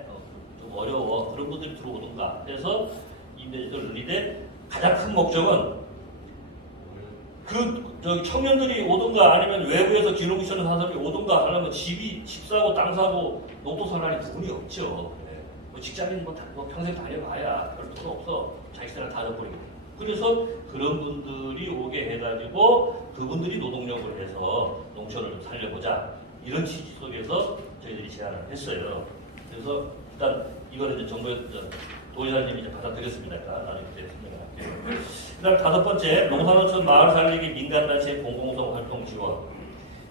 좀 어려워 그런 분들이 들어오든가 해서 임대주택을 늘리되 가장 큰 목적은 청년들이 오든가 아니면 외부에서 귀농귀촌을 하는 사람이 오든가 하려면 집 사고 땅 사고 농토 살라니 돈이 없죠. 뭐 직장인 뭐 평생 다녀봐야 별 돈 없어. 자기 생활 다 져버리고. 그래서 그런 분들이 오게 해가지고 그분들이 노동력을 해서 농촌을 좀 살려보자. 이런 취지 속에서 저희들이 제안을 했어요. 그래서 일단 이거는 이제 정부의 도의사님이 이제 받아들였습니다. 나중에 설명을 할게요. 그다음 다섯 번째, 농산어촌 마을 살리기 민간단체 공공성 활동 지원.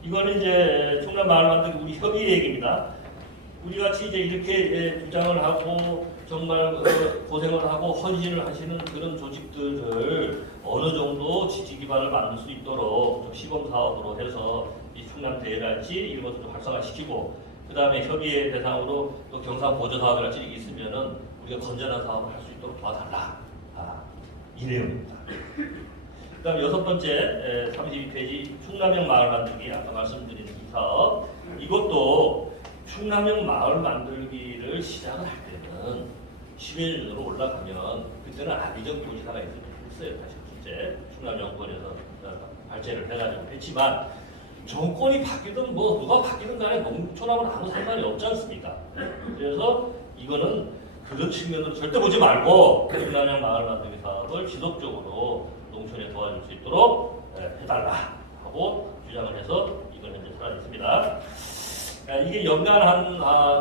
이거는 이제 충남 마을 만들기 우리 협의회 얘기입니다. 우리 같이 이제 이렇게 주장을 하고 정말 고생을 하고 헌신을 하시는 그런 조직들을 어느 정도 지지 기반을 만들 수 있도록 좀 시범 사업으로 해서 이 충남 대회랄지 이런 것도 좀 활성화시키고 그 다음에 협의회 대상으로 또 경상 보조 사업이랄지 이게 있으면은 우리가 건전한 사업을 할 수 있도록 도와달라. 이 내용입니다. 그 다음 여섯 번째 32페이지 충남형 마을 만들기 아까 말씀드린 이 사업 이것도 충남형 마을 만들기를 시작을 할 때는 10여 년 전으로 올라가면 그때는 안희정 도지사가 있었어요. 사실 실제 충남정권에서 발제를 해가지고 했지만 정권이 바뀌든 뭐 누가 바뀌든 간에 농촌하고는 아무 상관이 없지 않습니까? 그래서 이거는 그런 측면으로 절대 보지 말고 충남형 마을 만들기 사업을 지속적으로 농촌에 도와줄 수 있도록 해달라 하고 주장을 해서 이걸 현재 사라졌습니다. 이게 연간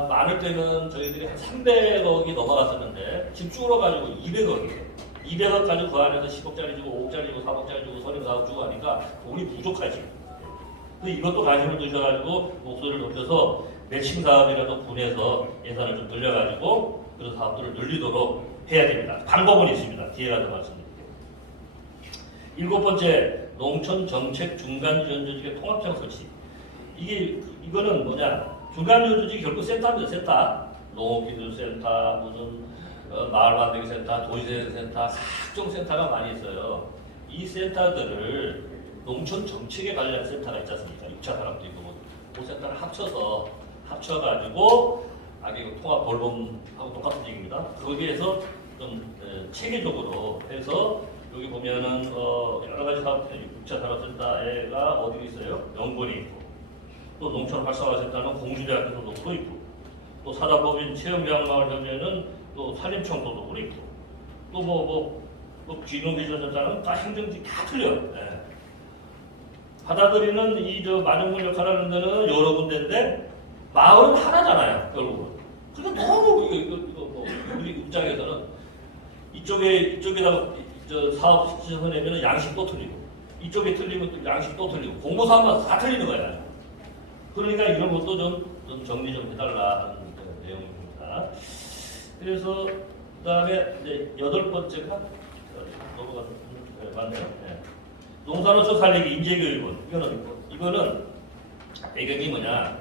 많을 때는 저희들이 한 300억이 넘어갔었는데 집중으로 가지고 200억이에요. 200억 가지고 그 안에서 10억짜리 주고 5억짜리 주고 4억짜리 주고 34억 주고 하니까 돈이 부족하지. 근데 이것도 관심을 두셔가지고 목소리를 높여서 매칭 사업이라도 군에서 예산을 좀 늘려가지고 그런 사업들을 늘리도록 해야 됩니다. 방법은 있습니다. 뒤에 가서 말씀드릴게요. 7번째, 농촌 정책 중간 지원 조직의 통합형 설치. 이거는 뭐냐? 중간 지원 조직이 결국 센터입니다. 센터. 농업기술센터, 무슨 마을 만들기 센터, 도시재생센터, 각종 센터가 많이 있어요. 이 센터들을 농촌 정책에 관련 센터가 있지 않습니까? 6차 산업도 있고, 그 센터를 합쳐가지고, 통합 돌봄하고 똑같은 얘기입니다. 거기에서 좀 체계적으로 해서, 여기 보면은, 여러 가지 사업, 6차 산업센터가 어디 있어요? 영군이 있고, 또 농촌 활성화센터는 공주대학교 소속으로 있고, 또 사다법인 체험교육마을협의회는 또 산림청소속으로 있고, 또 귀농기술센터는 다 행정직 다 틀려요. 예. 받아들이는 마중물 역할을 하는 데는 여러 군데인데 마을은 하나잖아요, 결국은. 그러니까 너무 우리 입장에서는 이쪽에다가 사업 시선내면 양식 또 틀리고, 이쪽에 틀리면 또 양식 또 틀리고, 공모사업만 다 틀리는 거야. 그러니까 이런 것도 좀 정리 좀 해달라 하는 내용입니다. 그래서 그다음에 이제 8번째가 넘어가서 맞네요. 네. 농산어촌 살리기 인재교육원 이거는 배경이 뭐냐?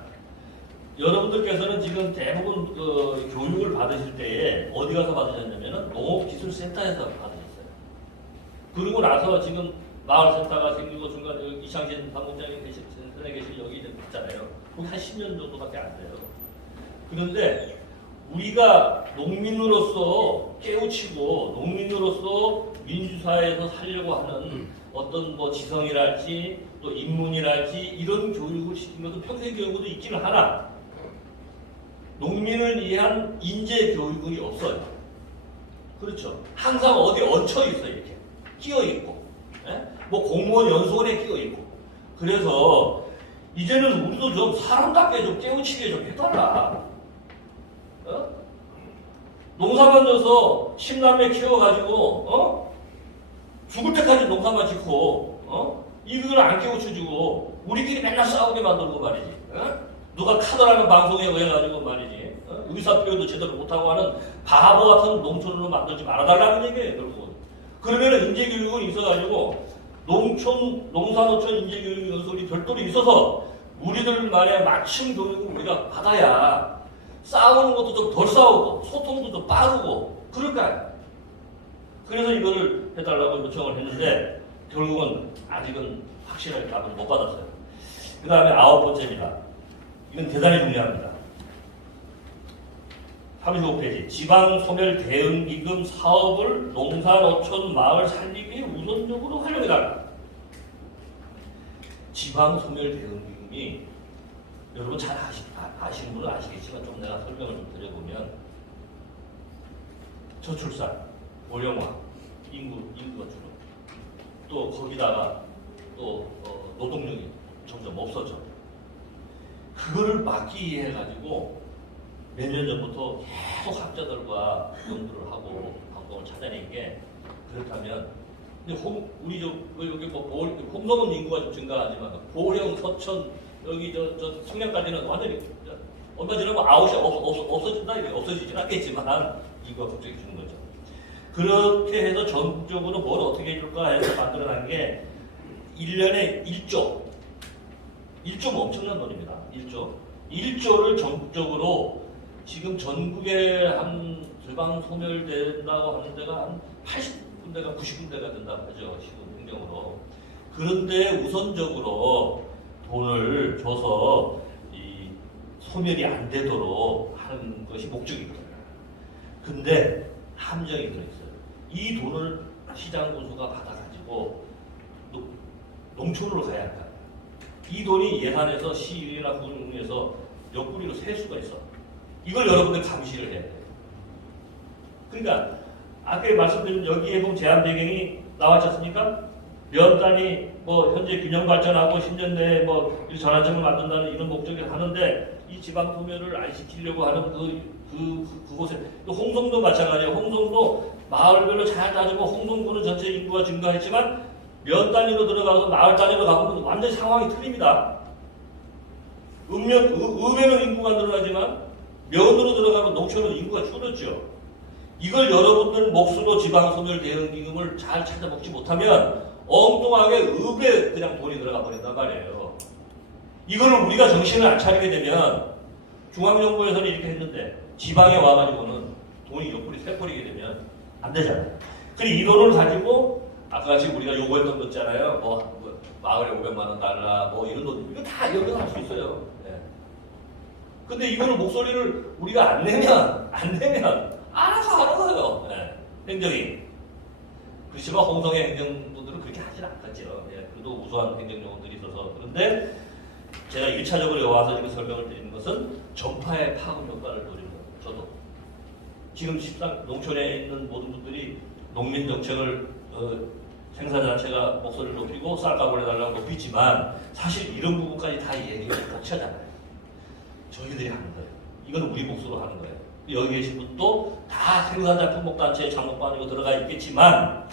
여러분들께서는 지금 대부분 교육을 받으실 때에 어디 가서 받으셨냐면은 농업기술센터에서 받으셨어요. 그리고 나서 지금 마을센터가 생기고 중간에 이창진 사무장이 계신 여기 이제 있잖아요. 거기 한 10년 정도밖에 안 돼요. 그런데 우리가 농민으로서 깨우치고 농민으로서 민주사회에서 살려고 하는 어떤 지성이랄지 또 인문이랄지 이런 교육을 시킨 것도 평생 교육도 있기는 하나 농민을 위한 인재 교육이 없어요. 그렇죠. 항상 어디 얹혀 있어요. 이렇게 끼어 있고, 공무원 연수원에 끼어 있고. 그래서 이제는 우리도 좀 사람답게 좀 깨우치게 좀 해달라. 농사만 져서 10남매 키워가지고 죽을 때까지 농사만 짓고 이걸 안 깨우쳐주고 우리끼리 맨날 싸우게 만들고 말이지. 누가 카더라는 방송에 의해가지고 말이지. 의사 표현도 제대로 못하고 하는 바보 같은 농촌으로 만들지 말아달라는 얘기예요. 결국은. 그러면 인재교육은 있어가지고 농산어촌 인재교육 연수원이 별도로 있어서 우리들만의 맞춤 교육을 우리가 받아야 싸우는 것도 좀 덜 싸우고 소통도 좀 빠르고 그럴까요? 그래서 이거를 해달라고 요청을 했는데 결국은 아직은 확실하게 답을 못 받았어요. 그 다음에 9번째입니다. 이건 대단히 중요합니다. 35페이지 지방소멸대응기금 사업을 농산어촌 마을 살리기에 우선적으로 활용해달라. 지방소멸대응기금이 여러분 잘 아시는 분은 아시겠지만 좀 내가 설명을 좀 드려보면 저출산, 고령화, 인구가 줄어. 또 거기다가 또 노동력이 점점 없어져. 그거를 막기 위해 가지고 몇 년 전부터 계속 학자들과 연구를 하고 방법을 찾아낸 게 그렇다면 근데 우리 여기 홍성은 인구가 좀 증가하지만 고령, 서천 여기 저 청년까지는 완전히 얼마 지나면 아웃이 없어진다 이게 없어지진 않겠지만 인구가 갑자기 주는 거죠. 그렇게 해서 전국적으로 뭘 어떻게 해줄까 해서 만들어낸 게 1년에 1조 엄청난 돈입니다. 1조를 전국적으로 지금 전국에 한 지방 소멸된다고 하는 데가 한 80군데가 90군데가 된다고 하죠. 지금 행정으로. 그런데 우선적으로 돈을 줘서 이 소멸이 안 되도록 하는 것이 목적이거든요. 근데 함정이 들어있어요. 이 돈을 시장 군수가 받아가지고 농촌으로 가야 한다. 이 돈이 예산에서 시의회나 군에서 옆구리로 셀 수가 있어. 이걸 여러분들 감시를 해야 돼요. 그러니까 아까 말씀드린 여기에 보면 제한 배경이 나왔지 않습니까? 면 단위 뭐 현재 균형 발전하고 10년 내에 뭐 전환점을 만든다는 이런 목적을 하는데 이 지방 소멸을 안 시키려고 하는 그곳에 또 홍성도 마찬가지예요. 홍성도 마을별로 잘 따지고 홍성구는 전체 인구가 증가했지만 면 단위로 들어가서 마을 단위로 가보면 완전히 상황이 틀립니다. 읍면은 인구가 늘어나지만 면으로 들어가면 농촌은 인구가 줄었죠. 이걸 여러분들 몫으로 지방소멸 대응기금을 잘 찾아먹지 못하면 엉뚱하게 읍에 그냥 돈이 들어가 버린단 말이에요. 이거를 우리가 정신을 안 차리게 되면 중앙정부에서는 이렇게 했는데 지방에 와가지고는 돈이 옆구리 새버리게 되면 안 되잖아요. 그리고 이 돈을 가지고 아까 같이 우리가 요구했던 거 있잖아요. 뭐 마을에 500만 원 달라 뭐 이런 돈 이거 다 연결할 수 있어요. 네. 근데 이거는 목소리를 우리가 안 내면 알아서 하는 거예요. 네. 행정이. 그렇지만 홍성의 행정부들은 그렇게 하진 않겠죠. 예. 그래도 우수한 행정요원들이 있어서. 그런데 제가 1차적으로 와서 이렇게 설명을 드리는 것은 전파의 파급 효과를 노리는 거예요. 저도. 지금 농촌에 있는 모든 분들이 농민 정책을 생산 자체가 목소리를 높이고 쌀값을 해달라고 높이지만 사실 이런 부분까지 다 얘기가 벅차잖아요. 저희들이 하는 거예요. 이건 우리 몫으로 하는 거예요. 여기 계신 분도 다 생산자 품목단체 장목반이고 들어가 있겠지만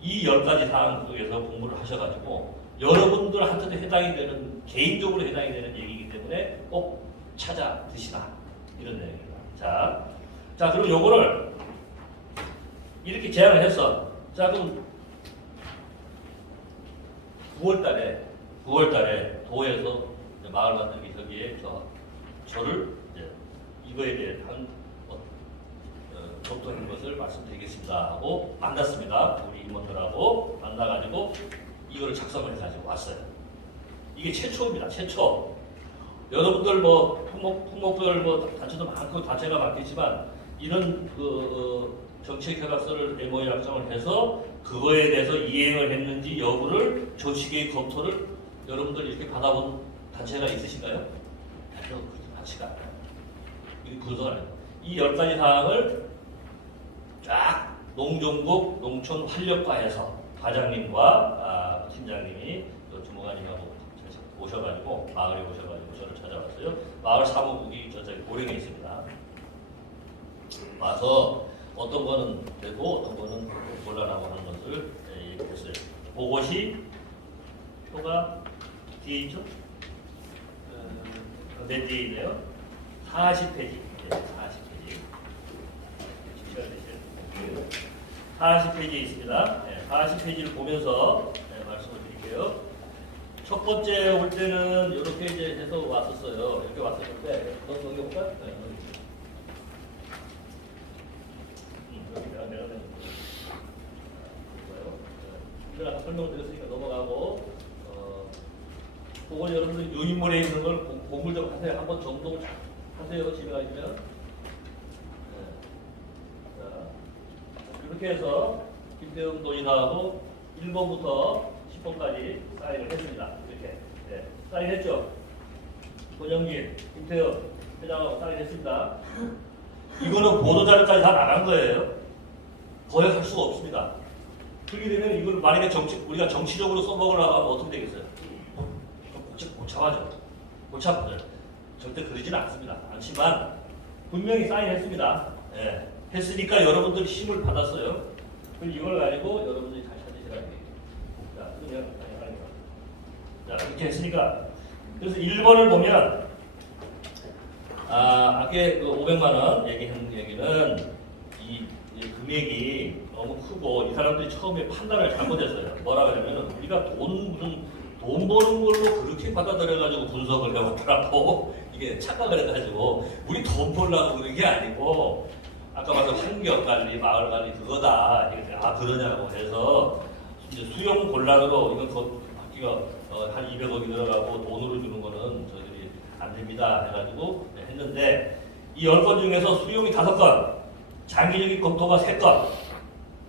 이 10가지 사항 속에서 공부를 하셔가지고 여러분들한테도 해당이 되는 개인적으로 해당이 되는 얘기이기 때문에 꼭 찾아 드시라 이런 내용입니다. 자 그럼 요거를 이렇게 제안을 했어. 자 그럼 9월달에 도에서 마을 만들기 협의회 저를 이거에 대한 검토하는 것을 말씀드리겠습니다 하고 만났습니다. 우리 임원들하고 만나가지고 이거를 작성을 해가지고 왔어요. 이게 최초입니다. 최초. 여러분들 뭐 품목별 뭐 단체도 많고 단체가 많겠지만 이런 정책 협약서를 MOU 작성을 해서 그거에 대해서 이행을 했는지 여부를 조직의 검토를 여러분들 이렇게 받아본 단체가 있으신가요? 별로 그렇게 많지가 않아요. 이 분석 안 해요. 이 10가지 사항을 쫙 농정국 농촌 활력과에서 과장님과 팀장님이 주무관님하고 오셔가지고 마을에 오셔가지고 저를 찾아왔어요. 마을 사무국이 저쪽에 고령에 있습니다. 와서 어떤 거는 되고 어떤 거는 곤란하고 하는 것을 얘기했어요. 그것이 표가 뒤에 있죠? 맨 뒤에 있네요. 40페이지. 40페이지에 있습니다. 40페이지를 보면서 말씀을 드릴게요. 첫 번째 올 때는 이렇게 이제 해서 왔었어요. 이렇게 왔었는데, 너 여기 올까? 여기 내가 내는 거예요. 이걸 아까 설명을 드렸으니까 넘어가고, 그걸 여러분들 유인물에 있는 걸 공부를 좀 하세요. 한번 정독을 하세요. 집에 가시면. 이렇게 해서 김태형 도지사하고 1번부터 10번까지 사인을 했습니다. 이렇게 사인했죠. 권영길, 김태형 회장하고 사인했습니다. 이거는 보도자료까지 다 나간 거예요. 거역할 수가 없습니다. 그렇게 되면 이걸 만약에 우리가 정치적으로 써먹으려고 하면 어떻게 되겠어요? 고참하죠. 절대 그러지는 않지만 분명히 사인했습니다. 했으니까 여러분들이 힘을 받았어요. 그럼 이걸 가지고 여러분들이 잘 찾으시라는 얘기예요. 자, 이렇게 했으니까. 그래서 1번을 보면, 아까 그 500만 원 얘기한 얘기는 이 금액이 너무 크고 이 사람들이 처음에 판단을 잘못했어요. 뭐라 그러면 우리가 돈 버는 걸로 그렇게 받아들여가지고 분석을 해왔더라고. 이게 착각을 해가지고 우리 돈 벌려고 그런 게 아니고 아까 말한 환경관리, 마을관리 그거다. 그러냐고 해서 이제 수용 곤란으로 이건 받기가 한 200억이 들어가고 돈으로 주는 거는 저희들이 안 됩니다 해가지고 했는데 이 10건 중에서 수용이 5건, 장기적인 검토가 3건,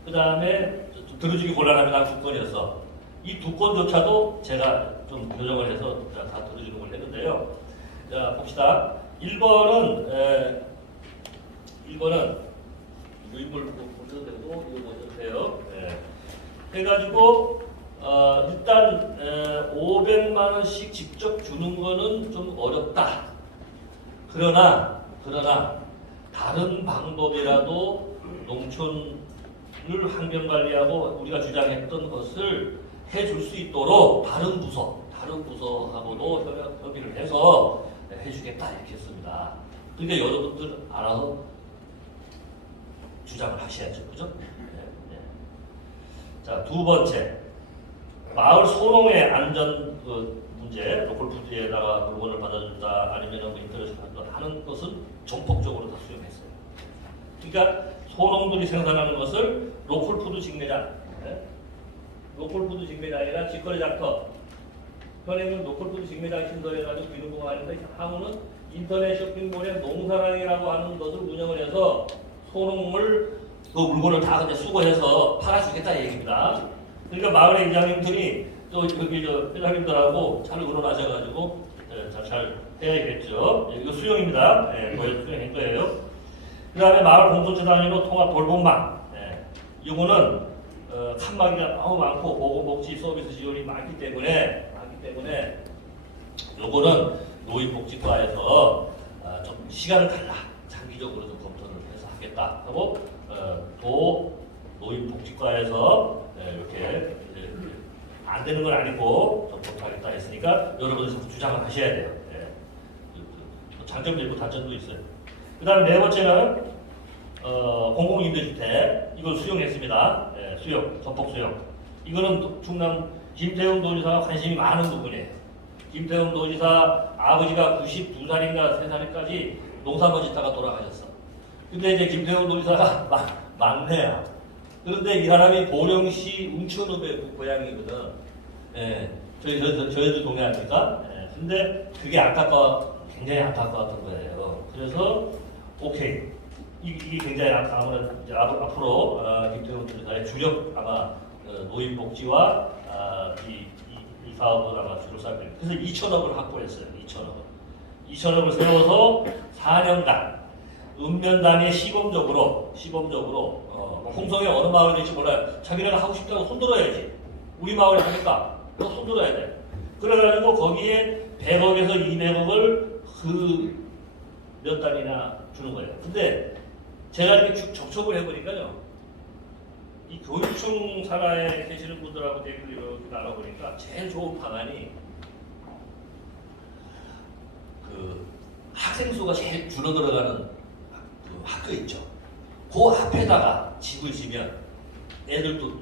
그 다음에 들어주기 곤란합니다 2건이었어. 이 2건조차도 제가 좀 교정을 해서 다 들어주는 걸 했는데요. 자 봅시다. 1번은 이걸 보셔도 되고 이거 보셔도 돼요. 해가지고 일단 500만 원씩 직접 주는 거는 좀 어렵다. 그러나 다른 방법이라도 농촌을 환경 관리하고 우리가 주장했던 것을 해줄 수 있도록 다른 부서하고도 협의를 해서 해주겠다 이렇게 했습니다. 그러니까 여러분들 알아서 주장을 하셔야죠, 그죠? 자, 2번째 마을 소농의 안전 문제, 로컬푸드에다가 물건을 받아준다 아니면 뭐 인터넷을 하는 것은 전폭적으로 다 수용했어요. 그러니까 소농들이 생산하는 것을 로컬푸드 직매장, 로컬푸드 직매장이나 직거래 장터, 현행은 로컬푸드 직매장 신설해가지고 비누공항 하는데 향후는 인터넷 쇼핑몰의 농사랑이라고 하는 것을 운영을 해서 소농물 그 물건을 다 그냥 수거해서 팔아주겠다 얘기입니다. 그러니까 마을의 이장님들이 또 여기 회장님들하고 잘 의논하셔가지고 잘 해야겠죠. 이거 수용입니다. 수용할 거예요. 그 다음에 마을 공동체 단위로 통합 돌봄망. 이거는 칸막이가 너무 많고 보건복지 서비스 지원이 많기 때문에 요거는 노인복지과에서 좀 시간을 달라 장기적으로 좀 검토를 해서 하겠다 하고 또 노인복지과에서 이렇게 안 되는 건 아니고 좀 검토하겠다 했으니까 여러분들 주장을 하셔야 돼요. 장점도 있고 단점도 있어요. 그 다음에 4번째는 공공임대주택 이걸 수용했습니다. 수용, 전폭 수용. 이거는 충남 김태웅 도지사가 관심이 많은 부분이에요. 김태웅 도지사 아버지가 92살인가 3살까지 농사만 짓다가 돌아가셨어. 근데 이제 김태웅 도지사가 막내야. 그런데 이 사람이 보령시 웅천읍의 고향이거든. 저희도 동의합니까? 근데 그게 굉장히 안타까웠던 거예요. 그래서 오케이. 이게 굉장히 아무래도 이제 앞으로 김태훈 도지사의 주력 아마 노인복지와 이 사업을 아마 주로 쌓을 거예요. 그래서 2천억을 확보했어요. 2천억을 세워서 4년간 읍면단위 시범적으로 홍성에 어느 마을이 될지 몰라요. 자기네가 하고 싶다고 손들어야지. 우리 마을에 하니까 또 손들어야 돼. 그래가지고 거기에 100억에서 200억을 그 몇 단이나 주는 거예요. 근데 제가 이렇게 쭉 접촉을 해보니까요. 이 교육청 산하에 계시는 분들하고 얘기를 이렇게 나눠보니까 제일 좋은 방안이 그 학생 수가 제일 줄어들어가는 그 학교 있죠. 그 앞에다가 집을 지면 애들도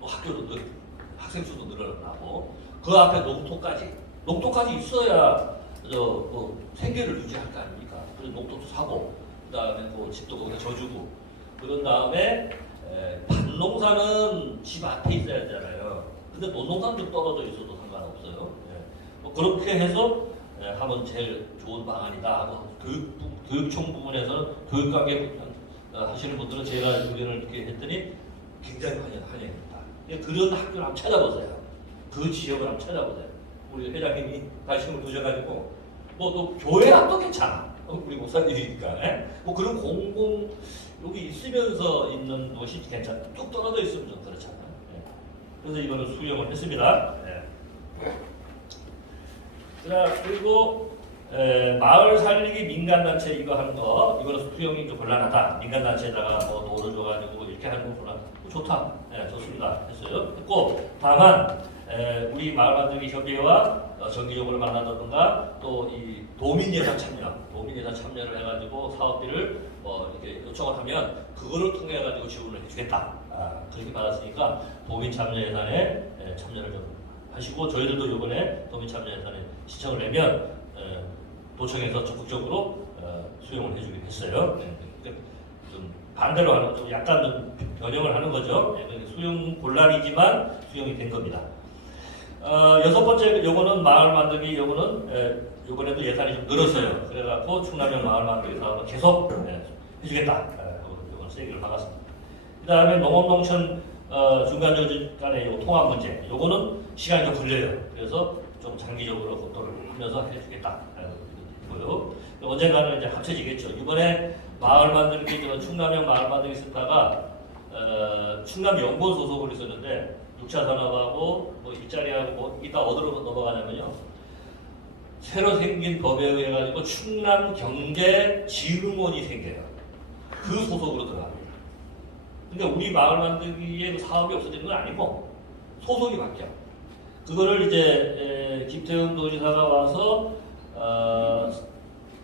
학교도 학생 수도 늘어나고 그 앞에 농토까지 있어야 생계를 유지할 거 아닙니까? 그래서 농토도 사고 그다음에 뭐 집도 거기다 져주고 그런 다음에 밭농사는 집 앞에 있어야 되잖아요. 근데 논농사는 좀 떨어져 있어도 상관없어요. 뭐 그렇게 해서 하면 제일 좋은 방안이다 하고 교육청 부분에서는 교육관계 하시는 분들은 제가 의견을 이렇게 했더니 굉장히 환영입니다. 그런 학교를 한번 찾아보세요. 그 지역을 한번 찾아보세요. 우리 회장님이 관심을 두셔가지고 뭐 또 교회 앞도 괜찮아. 우리 목사님이니까. 뭐 그런 공공 여기 있으면서 있는 곳이 괜찮아. 쭉 떨어져 있으면 좀 그렇잖아요. 그래서 이거는 수용을 했습니다. 자, 그리고 마을 살리기 민간단체 이거 하는 거 이거는 수용이 좀 곤란하다. 민간단체에다가 뭐 돈을 줘가지고 이렇게 하는 거 곤란. 좋다. 좋습니다. 했어요. 했고 다만 우리 마을 만들기 협의회와 정기적으로 만난다든가 또 이 도민예산 참여를 해가지고 사업비를 이렇게 요청을 하면 그거를 통해 가지고 지원을 해주겠다. 그렇게 받았으니까 도민 참여 예산에 참여를 좀 하시고 저희들도 이번에 도민 참여 예산에 신청을 내면 도청에서 적극적으로 수용을 해주기로 했어요. 좀 반대로 하는 좀 약간 좀 변형을 하는 거죠. 수용 곤란이지만 수용이 된 겁니다. 여섯 번째 요거는 마을 만들기 요거는 요번에도 예산이 좀 늘었어요. 그래갖고 충남형 마을 만들기 사업은 계속 해주겠다. 요건 세기를 박았습니다. 그 다음에 농업농촌 중간에 요 통합 문제 요거는 시간이 좀 걸려요. 그래서 좀 장기적으로 검토를 하면서 해주겠다. 있고요. 언젠가는 이제 합쳐지겠죠. 이번에 마을 만들기 충남형 마을 만들기 센터가 충남연구원 소속으로 있었는데 6차 산업하고 뭐 일자리하고 뭐 이따 어디로 넘어가냐면요. 새로 생긴 법에 의해 가지고 충남경제진흥원이 생겨요. 그 소속으로 들어갑니다. 그러니까 우리 마을 만들기에 사업이 없어지는 건 아니고 소속이 바뀌어. 그거를 이제 김태형 도지사가 와서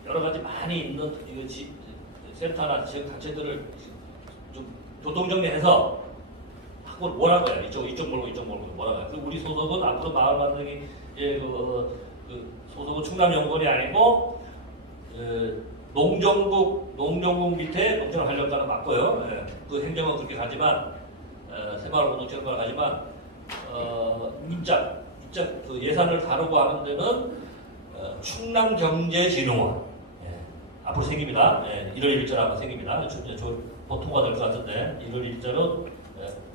여러 가지 많이 있는 센터나 지역 단체들을 좀 교통정리해서 하고 뭐라고 해요? 이쪽 몰고 뭐라고 해요? 우리 소속은 앞으로 마을 만들기 그 소속은 충남연구원이 아니고 농정국 밑에 농정활력과는 맞고요. 그 행정은 그렇게 가지만 새마을 공동체가 가지만 입장 그 예산을 다루고 하는 데는 충남경제진흥원 앞으로 생깁니다. 1월 1일자로 아마 생깁니다. 보통가 될 것 같은데 1월 1일자로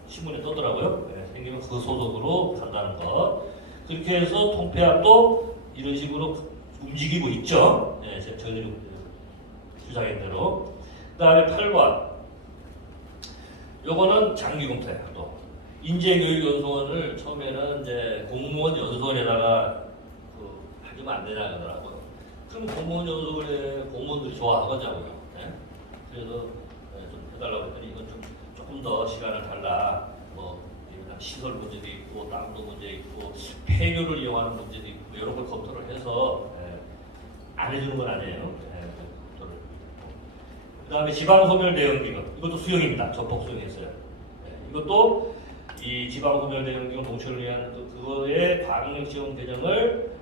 신문에 떠더라고요. 생기면 그 소속으로 간다는 것. 그렇게 해서 통폐합도 이런 식으로 움직이고 있죠. 저희들이 주장한 대로. 그 다음에 8번. 요거는 장기 검토예요. 또 인재교육연수원을 처음에는 이제 공무원 연수원에다가 해주면 안 되냐 그러더라고요. 그럼 공무원 연수원에 공무원들이 좋아하거든요. 그래서 좀 해달라고 했더니 이건 조금 더 시간을 달라. 뭐 시설 문제도 있고 땅도 문제 있고 폐교를 이용하는 문제도 있고 이런 걸 검토를 해서 안 해주는 건 아니에요. 그 다음에 지방소멸 대응기금 이것도 수용입니다. 전폭 수용했어요. 이것도 이 지방소멸 대응기금 농촌을 위한 그거의 광역 지원 계정을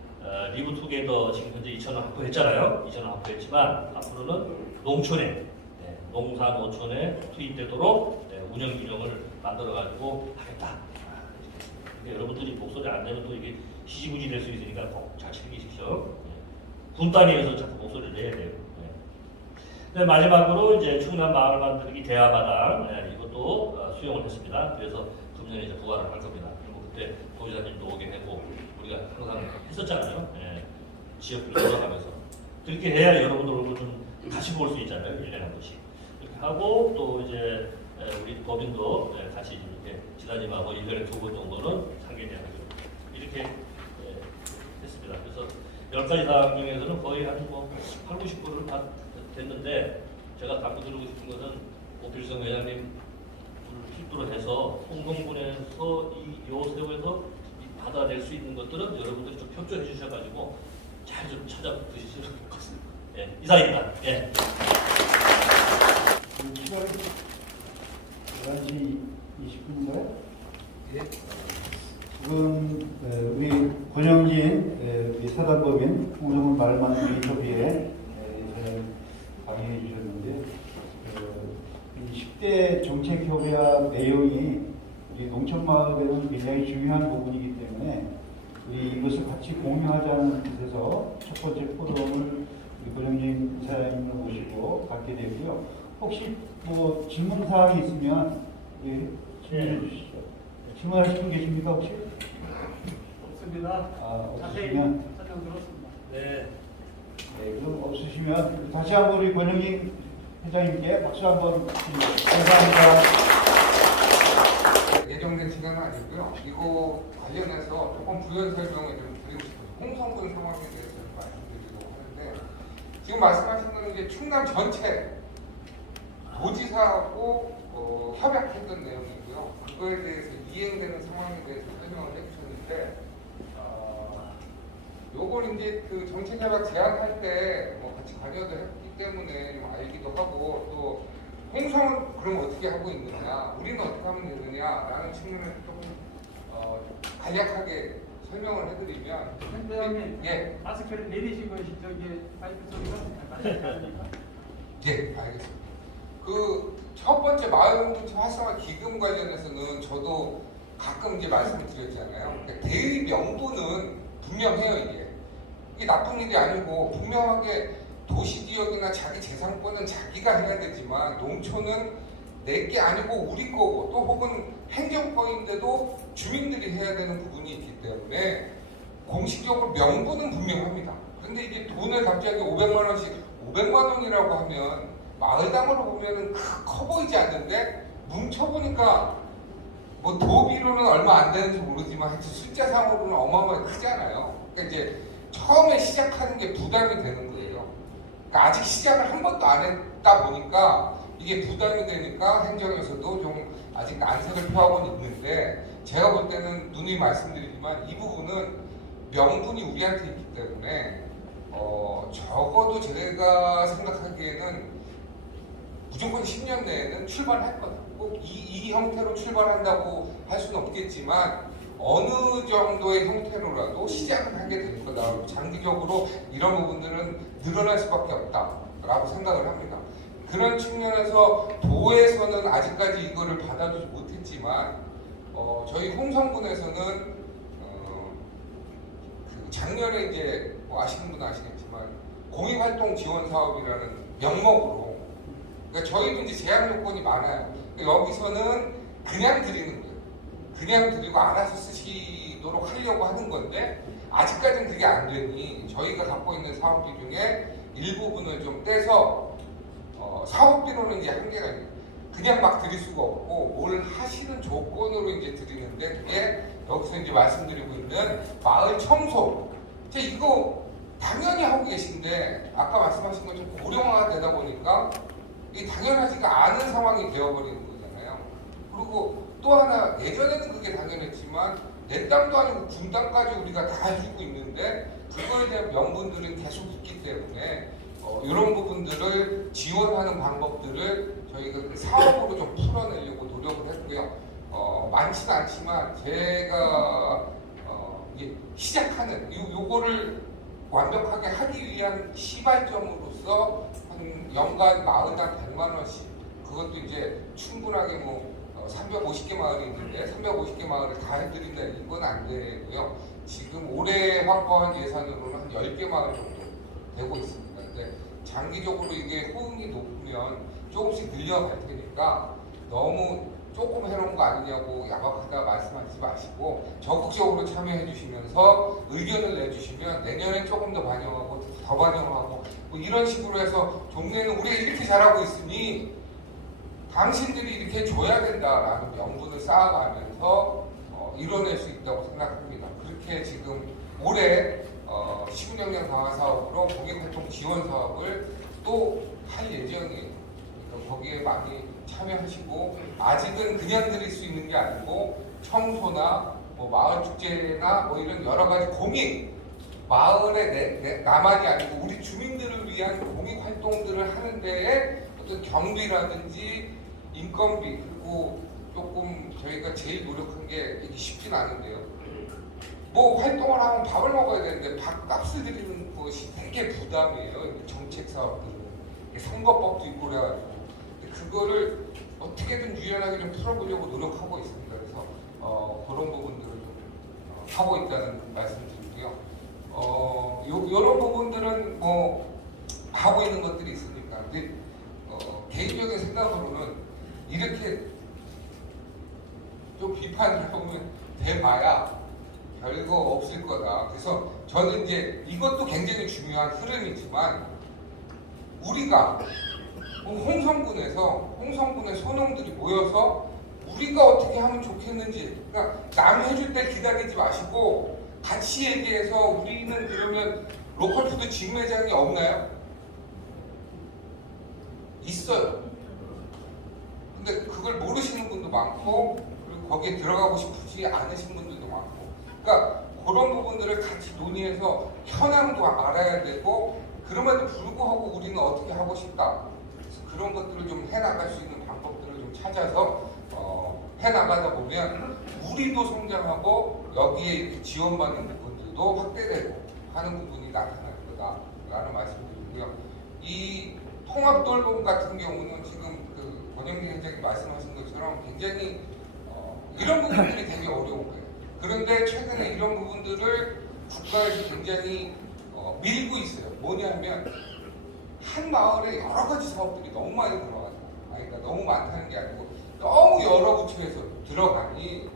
리브 투게더 지금 현재 2,000원 확보했잖아요. 2,000원 확보했지만 앞으로는 농촌에 농사 노촌에 투입되도록 운영 규정을 만들어가지고 하겠다. 여러분들이 목소리 안 내면 또 이게 시지부지 될 수 있으니까 꼭 잘 챙기십시오. 군단위에서 자꾸 목소리를 내야 돼요. 마지막으로 이제 충남 마을 만들기 대화마당 이것도 수용을 했습니다. 그래서 금년에 이제 부활을 할 겁니다. 그리고 그때 도지사님도 오게 하고 우리가 항상 했었잖아요. 지역을 돌아가면서 그렇게 해야 여러분들 얼굴 좀 같이 볼 수 있잖아요. 1년에 한 번씩 이렇게 하고 또 이제 우리 법인도 같이 이렇게 지사님하고 1년에 2번 정도는 상견례하고 이렇게 했습니다. 그래서 10가지 사항 중에서는 거의 한 8, 90%를 다 됐는데 제가 당부 드리고 싶은 것은 오필성 회장님 필두로 해서 홍성군에서 요 세월에서 받아낼 수 있는 것들은 여러분들이 좀 협조해 주셔가지고 잘 좀 찾아 드시면 좋을 것 같습니다. 이상입니다. 7월 11시 20분인가요? 지금 우리 권영진 우리 사단법인 홍성군 마을만들기 협의회 강의해 주셨는데 이 10대 정책협의회 내용이 우리 농촌마을에는 굉장히 중요한 부분이기 때문에 우리 이것을 같이 공유하자는 뜻에서 첫 번째 포럼을 우리 권영진 이사님을 모시고 갖게 되고요. 혹시 뭐 질문 사항이 있으면 질문해 주시죠. 질문하실 분 계십니까 혹시? 없습니다. 없으시면 설명 들었습니다. 네. 그럼 없으시면 다시 한번 우리 권영진 회장님께 박수 한번 드립니다. 감사합니다. 예정된 시간은 아니고요. 이거 관련해서 조금 부연 설명을 좀 드리고 싶어요. 홍성군 상황에 대해서 좀 말씀드리려고 하는데 지금 말씀하신 건 이제 충남 전체 도지사하고 협약했던 내용이고요. 그거에 대해서 이행되는 상황에 대해서 설명을 해주셨는데 요걸 이제 그 정책협약 제안할 때 뭐 같이 관여도 했기 때문에 좀 알기도 하고 또 홍성은 그럼 어떻게 하고 있느냐, 우리는 어떻게 하면 되느냐라는 측면을 조금 간략하게 설명을 해드리면, 회장님, 예, 마스크를 내리시고 저기 파이프 소리가 나니까. 예, 알겠습니다. 그 첫 번째 마을공동체 활성화 기금 관련해서는 저도 가끔 이제 말씀을 드렸잖아요. 그러니까 대의 명분은 분명해요. 이게 나쁜 일이 아니고 분명하게 도시지역이나 자기 재산권은 자기가 해야 되지만 농촌은 내게 아니고 우리 거고 또 혹은 행정권인데도 주민들이 해야 되는 부분이 있기 때문에 공식적으로 명분은 분명합니다. 근데 이게 돈을 갑자기 500만 원씩 500만 원이라고 하면 마을당으로 보면은 커 보이지 않는데 뭉쳐보니까 뭐 도비로는 얼마 안 되는지 모르지만 하여튼 숫자상으로는 어마어마하게 크잖아요. 그러니까 이제 처음에 시작하는 게 부담이 되는 거예요. 그러니까 아직 시작을 한 번도 안 했다 보니까 이게 부담이 되니까 행정에서도 좀 아직 난색을 표하고는 있는데 제가 볼 때는 누누이 말씀드리지만 이 부분은 명분이 우리한테 있기 때문에 적어도 제가 생각하기에는 무조건 10년 내에는 출발할 거다. 꼭 이 형태로 출발한다고 할 수는 없겠지만 어느 정도의 형태로라도 시작은 하게 될 거다. 장기적으로 이런 부분들은 늘어날 수밖에 없다라고 생각을 합니다. 그런 측면에서 도에서는 아직까지 이거를 받아주지 못했지만 저희 홍성군에서는 그 작년에 이제 뭐 아시는 분은 아시겠지만 공익활동 지원 사업이라는 명목으로 그러니까 저희도 이제 제한 요건이 많아요. 여기서는 그냥 드리는 거예요. 그냥 드리고 알아서 쓰시도록 하려고 하는 건데 아직까지는 그게 안 되니 저희가 갖고 있는 사업비 중에 일부분을 좀 떼서 사업비로는 이제 한계가 있어요. 그냥 막 드릴 수가 없고 뭘 하시는 조건으로 이제 드리는데 그게 여기서 이제 말씀드리고 있는 마을 청소. 이거 당연히 하고 계신데 아까 말씀하신 것처럼 고령화가 되다 보니까 이게 당연하지가 않은 상황이 되어버리는 거잖아요. 그리고 또 하나 예전에는 그게 당연했지만 내 땅도 아니고 군 땅까지 우리가 다 해주고 있는데 그거에 대한 명분들은 계속 있기 때문에 이런 부분들을 지원하는 방법들을 저희가 그 사업으로 좀 풀어내려고 노력을 했고요. 많지는 않지만 제가 이제 시작하는 요거를 완벽하게 하기 위한 시발점으로서 한 연간 마을당 100만 원씩 그것도 이제 충분하게 뭐 350개 마을이 있는데 350개 마을을 다 해드린다 이건 안 되고요. 지금 올해 확보한 예산으로는 한 10개 마을 정도 되고 있습니다. 근데 장기적으로 이게 호응이 높으면 조금씩 늘려갈 테니까 너무 조금 해놓은 거 아니냐고 야박하다 말씀하지 마시고 적극적으로 참여해 주시면서 의견을 내주시면 내년에 조금 더 반영하고 더 반영하고 뭐 이런 식으로 해서 동네는 우리가 이렇게 잘하고 있으니 당신들이 이렇게 줘야 된다라는 명분을 쌓아가면서 이뤄낼 수 있다고 생각합니다. 그렇게 지금 올해 시군역량 강화 사업으로 공익활동 지원 사업을 또 할 예정이에요. 그러니까 거기에 많이 참여하시고 아직은 그냥 드릴 수 있는 게 아니고 청소나 뭐 마을 축제나 뭐 이런 여러 가지 공익 마을의 나만이 아니고 우리 주민들을 위한 공익 활동들을 하는 데에 어떤 경비라든지 인건비 그리고 조금 저희가 제일 노력한 게 이게 쉽진 않은데요. 뭐 활동을 하면 밥을 먹어야 되는데 밥값을 드리는 것이 되게 부담이에요. 정책 사업들은 선거법도 있고 그래가지고 그거를 어떻게든 유연하게 좀 풀어보려고 노력하고 있습니다. 그래서 그런 부분들을 좀 하고 있다는 말씀드리고요. 이런 부분들은 뭐 하고 있는 것들이 있으니까. 근데 개인적인 생각으로는 이렇게 좀 비판을 해보면 돼봐야 별거 없을 거다. 그래서 저는 이제 이것도 굉장히 중요한 흐름이지만 우리가 홍성군의 소농들이 모여서 우리가 어떻게 하면 좋겠는지 그러니까 남이 해줄 때 기다리지 마시고 같이 얘기해서 우리는 그러면 로컬푸드 직매장이 없나요? 있어요. 근데 그걸 모르시는 분도 많고 그리고 거기에 들어가고 싶지 않으신 분들도 많고 그러니까 그런 부분들을 같이 논의해서 현황도 알아야 되고 그럼에도 불구하고 우리는 어떻게 하고 싶다 그런 것들을 좀 해나갈 수 있는 방법들을 좀 찾아서 해나가다 보면 우리도 성장하고 여기에 이렇게 지원받는 부분들도 확대되고 하는 부분이 나타날 거다라는 말씀드리고요. 이 통합돌봄 같은 경우는 지금 그 권영민 위원장님 말씀하신 것처럼 굉장히 이런 부분들이 되게 어려운 거예요. 그런데 최근에 이런 부분들을 국가에서 굉장히 밀고 있어요. 뭐냐면 한 마을에 여러 가지 사업들이 너무 많이 들어가요. 그러니까 너무 많다는 게 아니고 너무 여러 구체에서 들어가니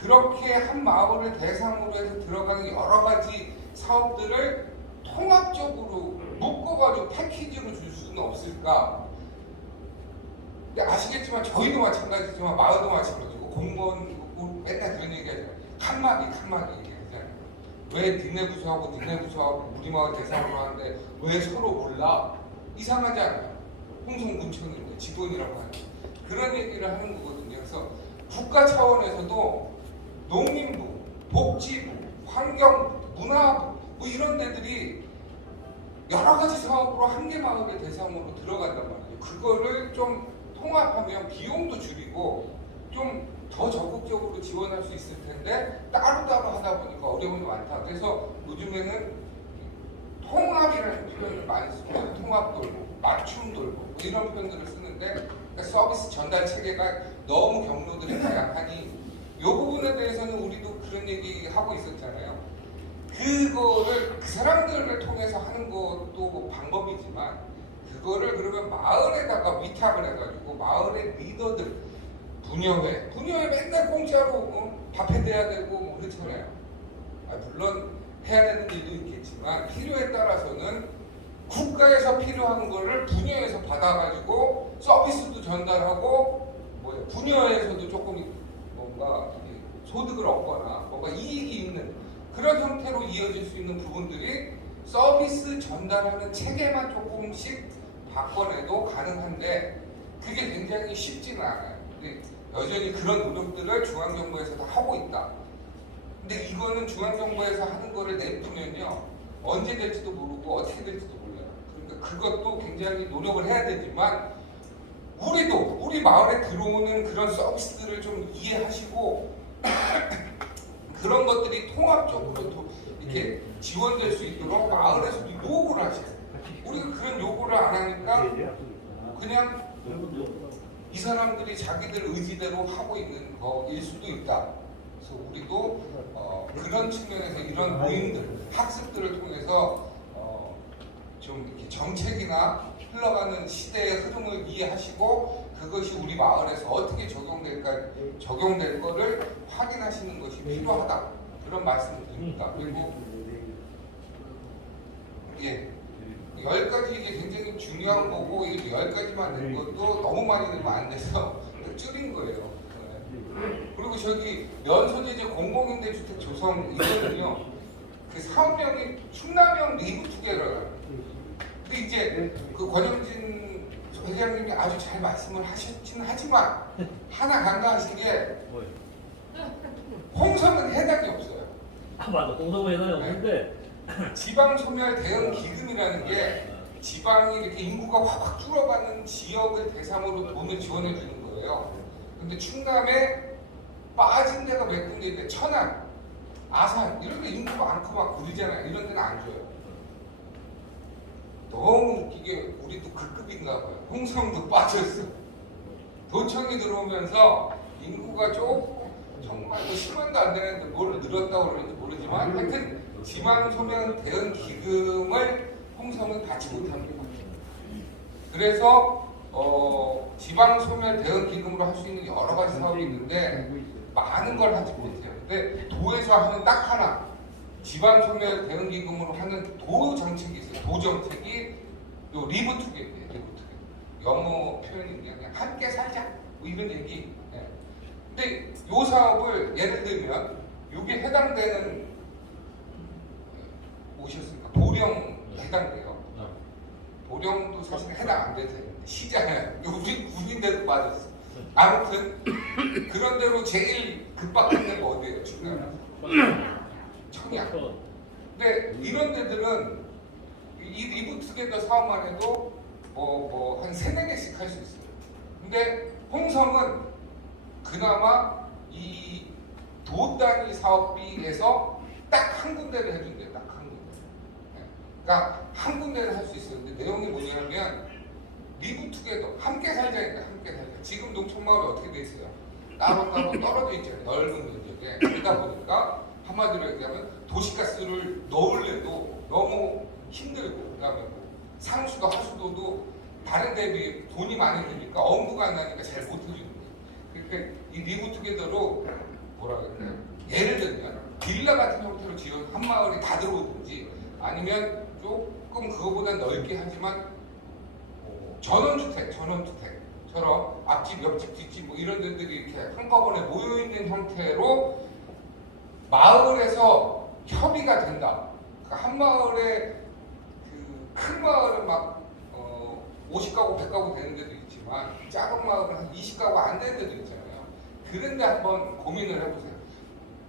그렇게 한 마을을 대상으로 해서 들어가는 여러 가지 사업들을 통합적으로 묶어가지고 패키지로 줄 수는 없을까? 근데 아시겠지만 저희도 마찬가지지만 마을도 마찬가지고 공무원 맨날 그런 얘기하잖아요. 칸막이 얘기하잖아요. 왜 니네 부서하고 니네 부서하고 우리 마을 대상으로 하는데 왜 서로 몰라? 이상하지 않아요? 홍성군청인데 직원이라고 하는 그런 얘기를 하는 거거든요. 그래서 국가 차원에서도 농림부, 복지부, 환경부, 문화부 뭐 이런 데들이 여러 가지 사업으로 한 개 마을의 대상으로 들어간단 말이에요. 그거를 좀 통합하면 비용도 줄이고 좀 더 적극적으로 지원할 수 있을 텐데 따로따로 하다 보니까 어려움이 많다. 그래서 요즘에는 통합이라는 표현을 많이 쓰고 통합 돌고 맞춤 돌고 뭐 이런 표현들을 쓰는데 그러니까 서비스 전달 체계가 너무 경로들이 다양하니 이 부분에 대해서는 우리도 그런 얘기 하고 있었잖아요. 그거를 그 사람들을 통해서 하는 것도 방법이지만 그거를 그러면 마을에다가 위탁을 해가지고 마을의 리더들 분여회 맨날 공짜로 밥 해드려야 되고 뭐 그렇잖아요. 물론 해야 되는 일도 있겠지만 필요에 따라서는 국가에서 필요한 거를 분여해서 받아가지고 서비스도 전달하고 분여에서도 조금 뭔가 소득을 얻거나 뭔가 이익이 있는 그런 형태로 이어질 수 있는 부분들이 서비스 전달하는 체계만 조금씩 바꿔내도 가능한데 그게 굉장히 쉽지는 않아요. 근데 여전히 그런 노력들을 중앙정부에서 다 하고 있다. 근데 이거는 중앙정부에서 하는 거를 내두면요 언제 될지도 모르고 어떻게 될지도 몰라요. 그러니까 그것도 굉장히 노력을 해야 되지만 우리도 우리 마을에 들어오는 그런 서비스들을 좀 이해하시고 그런 것들이 통합적으로 이렇게 지원될 수 있도록 마을에서도 요구를 하셔요. 우리가 그런 요구를 안 하니까 그냥 이 사람들이 자기들 의지대로 하고 있는 거일 수도 있다. 그래서 우리도 그런 측면에서 이런 모임들, 학습들을 통해서 좀 이렇게 정책이나 흘러가는 시대의 흐름을 이해하시고 그것이 우리 마을에서 어떻게 적용될 거를 확인하시는 것이 필요하다. 그런 말씀을 드립니다. 그리고 10가지 이게 굉장히 중요한 거고 이게 10가지만 낸 것도 너무 많이 내면 안 돼서 줄인 거예요. 그리고 저기 면소재지 공공임대주택 조성 이거는요 그 사업명이 충남형 리브 투게더라고요. 근데 이제 그 권영진 회장님이 아주 잘 말씀을 하셨긴 하지만 하나 간과하신 게 홍성은 해당이 없어요. 맞아, 홍성은 해당이 없는데 지방소멸 대응 기금이라는 게 지방이 이렇게 인구가 확 줄어가는 지역을 대상으로 돈을 지원해 주는 거예요. 근데 충남에 빠진 데가 몇 군데인데 천안, 아산 이런 데 인구가 많고 막 그러잖아요. 이런 데는 안 줘요. 너무 웃기게 우리도 그 급인가 봐요. 홍성도 빠졌어. 도청이 들어오면서 인구가 조금 정말 10만도 안 되는데 뭘 늘었다고 그러는지 모르지만 하여튼 지방소멸 대응 기금을 홍성은 받지 못합니다. 그래서 지방소멸 대응 기금으로 할 수 있는 여러 가지 사업이 있는데 많은 걸 하지 못해요. 근데 도에서 하는 딱 하나 지방소멸 대응 기금으로 하는 도 정책이 있어요. 도 정책이 요 리브 투게더예요. 리브 투게더. 영어 표현인데 그냥 함께 살자 뭐 이런 얘기. 근데 요 사업을 예를 들면 이게 해당되는 오셨으니까 도령 해당돼요. 도령도 사실 해당 안 돼서 시잖아요. 우리인데도 빠졌어. 아무튼 그런 대로 제일 급박한 데가 어디예요? 지금 청약. 근데 이런 데들은 이 리브 투게더 사업만 해도 한 3-4개씩 할 수 있어요. 근데 홍성은 그나마 이 도 단위 사업비에서 딱 한 군데를 해준대요. 딱 한 군데. 그러니까 한 군데를 할 수 있어요. 근데 내용이 뭐냐면 리브 투게더 함께 살자니까 함께 살자. 지금 농촌마을이 어떻게 돼 있어요? 따로따로 떨어져 있잖아요. 넓은 면적에. 그러다 보니까 한마디로 얘기하면 도시가스를 넣을래도 너무 힘들고, 그다음에 상수도 하수도도 다른 데 비해 돈이 많이 드니까 엄두가 안 나니까 잘 못 해주는 거예요. 그러니까 이 리브 투게더로 뭐라 그럴까요? 예를 들면 빌라 같은 형태로 지은 한 마을이 다 들어오든지, 아니면 조금 그거보다 넓게 하지만 전원주택처럼 앞집, 옆집, 뒷집 뭐 이런 데들이 이렇게 한꺼번에 모여있는 형태로 마을에서 협의가 된다. 그러니까 한 마을에 큰 마을은 막 50가구, 100가구 되는 데도 있지만 작은 마을은 한 20가구 안 되는 데도 있잖아요. 그런데 한번 고민을 해보세요.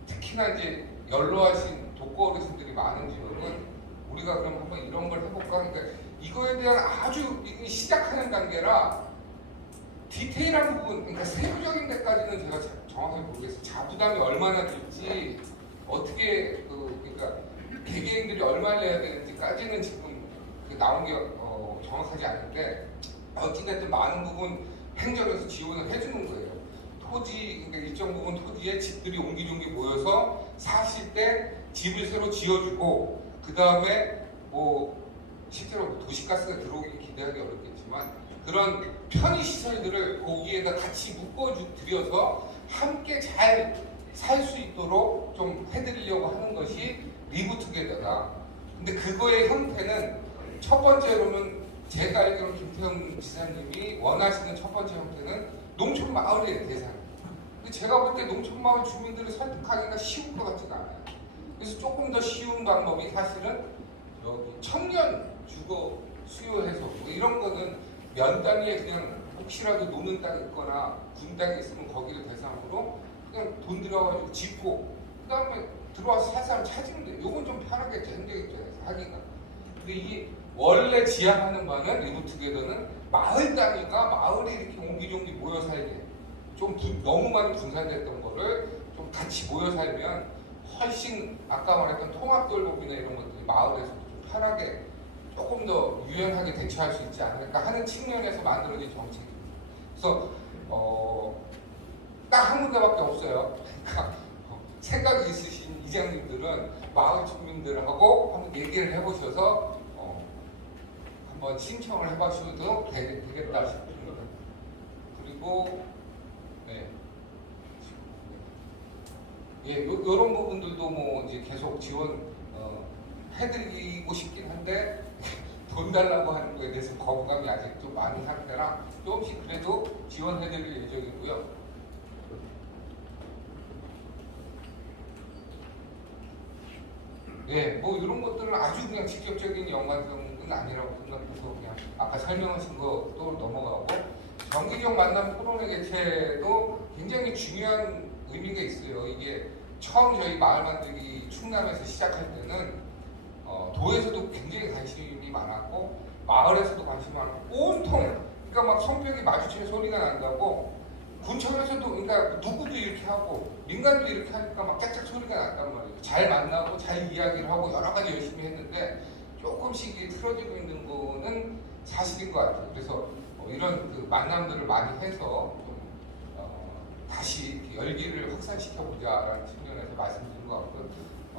특히나 이제 연로하신 독거 어르신들이 많은 지역은 우리가 그럼 한번 이런 걸 해볼까? 그러니까 이거에 대한 아주 시작하는 단계라 디테일한 부분, 그러니까 세부적인 데까지는 제가 정확하게 모르겠어요. 자부담이 얼마나 될지, 어떻게 그러니까 개개인들이 얼마를 내야 되는지까지는 지금 나온 게 정확하지 않은데, 어찌됐든 많은 부분 행정에서 지원을 해주는 거예요. 토지, 그러니까 일정 부분 토지에 집들이 옹기종기 모여서 사실 때 집을 새로 지어주고, 그 다음에 뭐 실제로 도시가스가 들어오기 기대하기 어렵겠지만 그런 편의시설들을 거기에다 같이 묶어드려서 함께 잘 살 수 있도록 좀 해드리려고 하는 것이 리브투게더다. 근데 그거의 형태는 첫 번째로는 제가 알기로는 김태형 지사님이 원하시는 첫 번째 형태는 농촌 마을의 대상. 근데 제가 볼 때 농촌 마을 주민들을 설득하기가 쉬운 것 같지가 않아요. 그래서 조금 더 쉬운 방법이 사실은 여기 청년 주거 수요해소 뭐 이런 거는 면 단위에 그냥 혹시라도 노는 땅 있거나 군 땅이 있으면 거기를 대상으로 그냥 돈 들여가지고 짓고 그 다음에 들어와서 살 사람 찾으면 돼요. 요건 좀 편하겠죠. 행정 입장에서 하기가. 근데 이게 원래 지향하는 바는 리브투게더는 마을 단위가 마을에 이렇게 옹기종기 모여 살게, 좀 너무 많이 분산됐던 거를 좀 같이 모여 살면 훨씬 아까 말했던 통합돌봄이나 이런 것들이 마을에서도 좀 편하게 조금 더 유연하게 대처할 수 있지 않을까 하는 측면에서 만들어진 정책입니다. 그래서 딱 한 군데밖에 없어요. 그러니까 생각이 있으신 이장님들은 마을 주민들하고 한번 얘기를 해보셔서 한번 신청을 해봐셔도 되겠다 싶습니다. 그리고 이런 부분들도 뭐 이제 계속 지원 해드리고 싶긴 한데 돈 달라고 하는 거에 대해서 거부감이 아직 좀 많은 상태라 조금씩 그래도 지원해드릴 예정이고요. 뭐 이런 것들은 아주 그냥 직접적인 연관성은 아니라고 생각해서 그냥 아까 설명하신 것도 넘어가고, 정기적 만남 토론회 개최도 굉장히 중요한 의미가 있어요. 이게 처음 저희 마을 만들기 충남에서 시작할 때는 도에서도 굉장히 관심이 많았고 마을에서도 관심이 많았고 온통 그러니까 막 성벽이 마주치는 소리가 난다고 군청에서도 그러니까 누구도 이렇게 하고 민간도 이렇게 하니까 막 짝짝 소리가 났단 말이에요. 잘 만나고 잘 이야기를 하고 여러 가지 열심히 했는데 조금씩 틀어지고 있는 거는 사실인 것 같아요. 그래서 이런 그 만남들을 많이 해서 좀 다시 열기를 확산시켜보자라는 측면에서 말씀드린 것 같고요.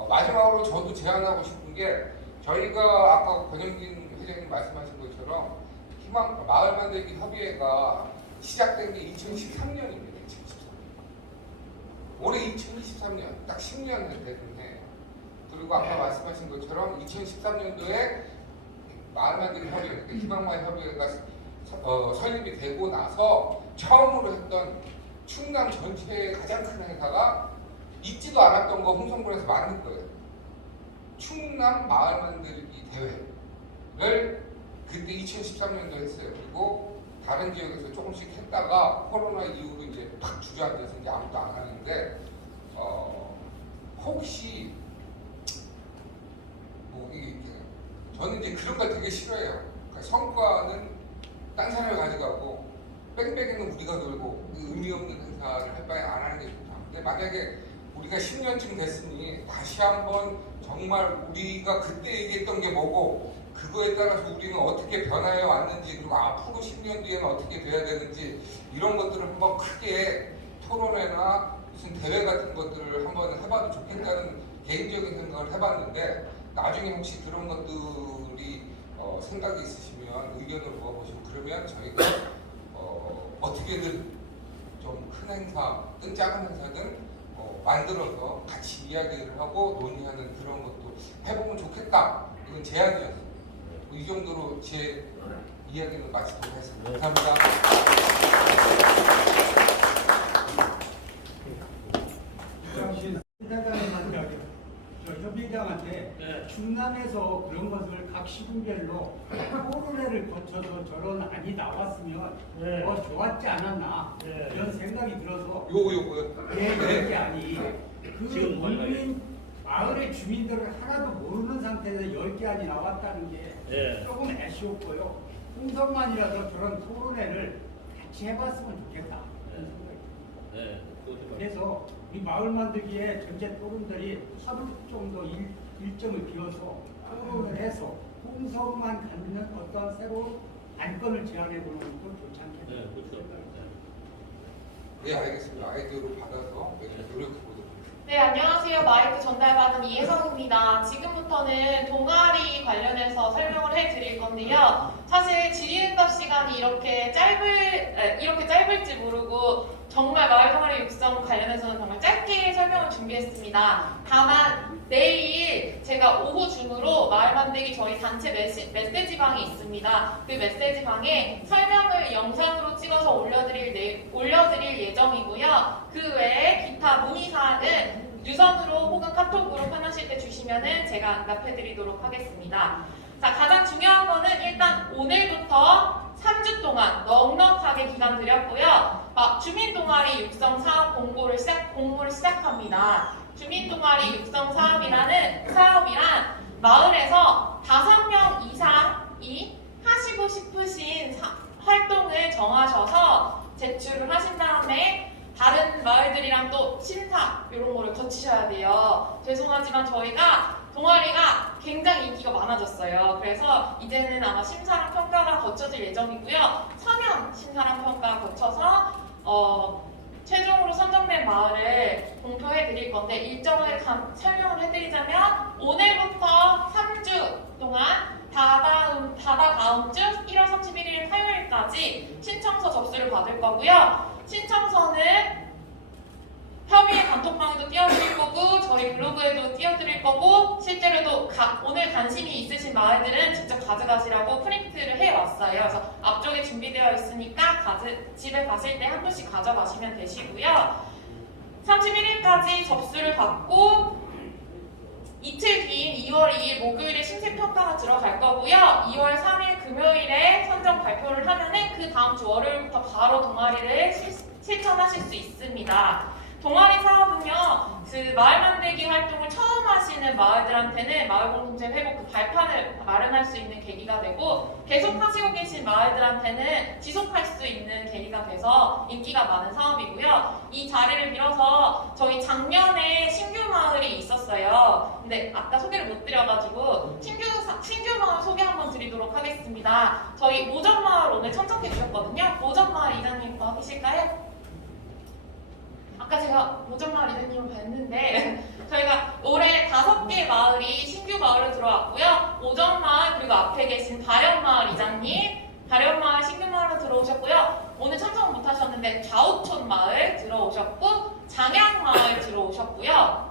마지막으로 저도 제안하고 싶은 게 저희가 아까 권영진 회장님 말씀하신 것처럼 희망 마을 만들기 협의회가 시작된 게 2013년입니다. 2013년. 올해 2023년 딱 10년 되는 해예요. 그리고 아까 말씀하신 것처럼 2013년도에 마을 만들기 협의회, 그러니까 희망마을 협의회가 설립이 되고 나서 처음으로 했던 충남 전체의 가장 큰 행사가 있지도 않았던 거 홍성군에서 만든 거예요. 충남 마을 만들기 대회를 그때 2013년도에 했어요. 그리고 다른 지역에서 조금씩 했다가 코로나 이후로 이제 팍 주저앉아서 이제 아무도 안 하는데 혹시 뭐 저는 이제 그런 걸 되게 싫어해요. 그러니까 성과는 딴 사람이 가져가고 뺑뺑이는 우리가 놀고 의미 없는 행사를 할 바에 안 하는 게 좋다. 근데 만약에 우리가 10년쯤 됐으니 다시 한번 정말 우리가 그때 얘기했던 게 뭐고 그거에 따라서 우리는 어떻게 변화해 왔는지 그리고 앞으로 10년 뒤에는 어떻게 돼야 되는지 이런 것들을 한번 크게 토론회나 무슨 대회 같은 것들을 한번 해봐도 좋겠다는 개인적인 생각을 해봤는데 나중에 혹시 그런 것들이 생각이 있으시면 의견을 모아보시고 그러면 저희가 어떻게든 좀 큰 행사든 작은 행사든 만들어서 같이 이야기를 하고 논의하는 그런 것도 해보면 좋겠다. 이건 제안이었어요. 이 정도로 제 이야기는 마치도록 하겠습니다. 감사합니다. 협의장한테 네. 충남에서 그런 것을 각 시군별로 토론회를 거쳐서 저런 안이 나왔으면 네. 더 좋았지 않았나 네. 이런 생각이 들어서 요거요. 그게 아니 그 지금 국민 마을의 주민들을 하나도 모르는 상태에서 10개 안이 나왔다는 게 네. 조금 애쉬웠고요. 홍성만이라도 저런 토론회를 같이 해봤으면 좋겠다. 이런 생각이 네. 그래서 우리 마을 만들기에 전체 토론들이 하루 정도 일정을 비워서 토론을 해서 홍성만 갖는 어떤 새로운 안건을 제안해 보는 것도 좋지 않겠나. 네, 그렇죠. 네, 알겠습니다. 아이디어로 받아서 노력해 보도록 하겠습니다. 네, 안녕하세요. 마이크 전달받은 이혜성입니다. 지금부터는 동아리 관련해서 설명을 해드릴 건데요. 사실 질의응답 시간이 이렇게 짧을지 모르고 정말 마을 동아리 육성 관련해서는 정말 짧게 설명을 준비했습니다. 다만 내일 제가 오후 중으로 마을 만들기 저희 단체 메시지방이 있습니다. 그 메시지방에 설명을 영상으로 찍어서 올려드릴 예정이고요. 그 외에 기타 문의사항은 유선으로 혹은 카톡으로 편하실 때 주시면은 제가 응답해드리도록 하겠습니다. 자, 가장 중요한 거는 일단 오늘부터 3주 동안 넉넉하게 기간 드렸고요. 주민 동아리 육성 사업 공모를 시작합니다. 주민 동아리 육성 사업이란 마을에서 5명 이상이 하시고 싶으신 활동을 정하셔서 제출을 하신 다음에 다른 마을들이랑 또 심사 이런 거를 거치셔야 돼요. 죄송하지만 저희가 동아리가 굉장히 인기가 많아졌어요. 그래서 이제는 아마 심사랑 평가가 거쳐질 예정이고요. 서면 심사랑 평가가 거쳐서 최종으로 선정된 마을을 공표해 드릴 건데 일정을 설명을 해드리자면 오늘부터 3주 동안 다다음 주 1월 31일 화요일까지 신청서 접수를 받을 거고요. 신청서는 협의회 단톡방에도 띄워드릴 거고 저희 블로그에도 띄워드릴 거고 실제로도 오늘 관심이 있으신 마을들은 직접 가져가시라고 프린트를 해왔어요. 그래서 앞쪽에 준비되어 있으니까 집에 가실 때 한 분씩 가져가시면 되시고요. 31일까지 접수를 받고 이틀 뒤인 2월 2일 목요일에 심사평가가 들어갈 거고요. 2월 3일 금요일에 선정 발표를 하면은 그 다음 주 월요일부터 바로 동아리를 실천하실 수 있습니다. 동아리 사업은요, 그 마을 만들기 활동을 처음 하시는 마을들한테는 마을 공동체 회복 그 발판을 마련할 수 있는 계기가 되고 계속 하시고 계신 마을들한테는 지속할 수 있는 계기가 돼서 인기가 많은 사업이고요. 이 자리를 빌어서 저희 작년에 신규 마을이 있었어요. 근데 아까 소개를 못 드려가지고 신규 마을 소개 한번 드리도록 하겠습니다. 저희 오전마을 오늘 참석해 주셨거든요. 오전마을 이장님 계실까요? 아까 제가 오전마을 이장님을 뵀는데 저희가 올해 5개 마을이 신규 마을로 들어왔고요. 오전마을 그리고 앞에 계신 가련마을 이장님, 가련마을 신규 마을로 들어오셨고요. 오늘 참석은 못하셨는데 좌우촌 마을 들어오셨고 장양마을 들어오셨고요.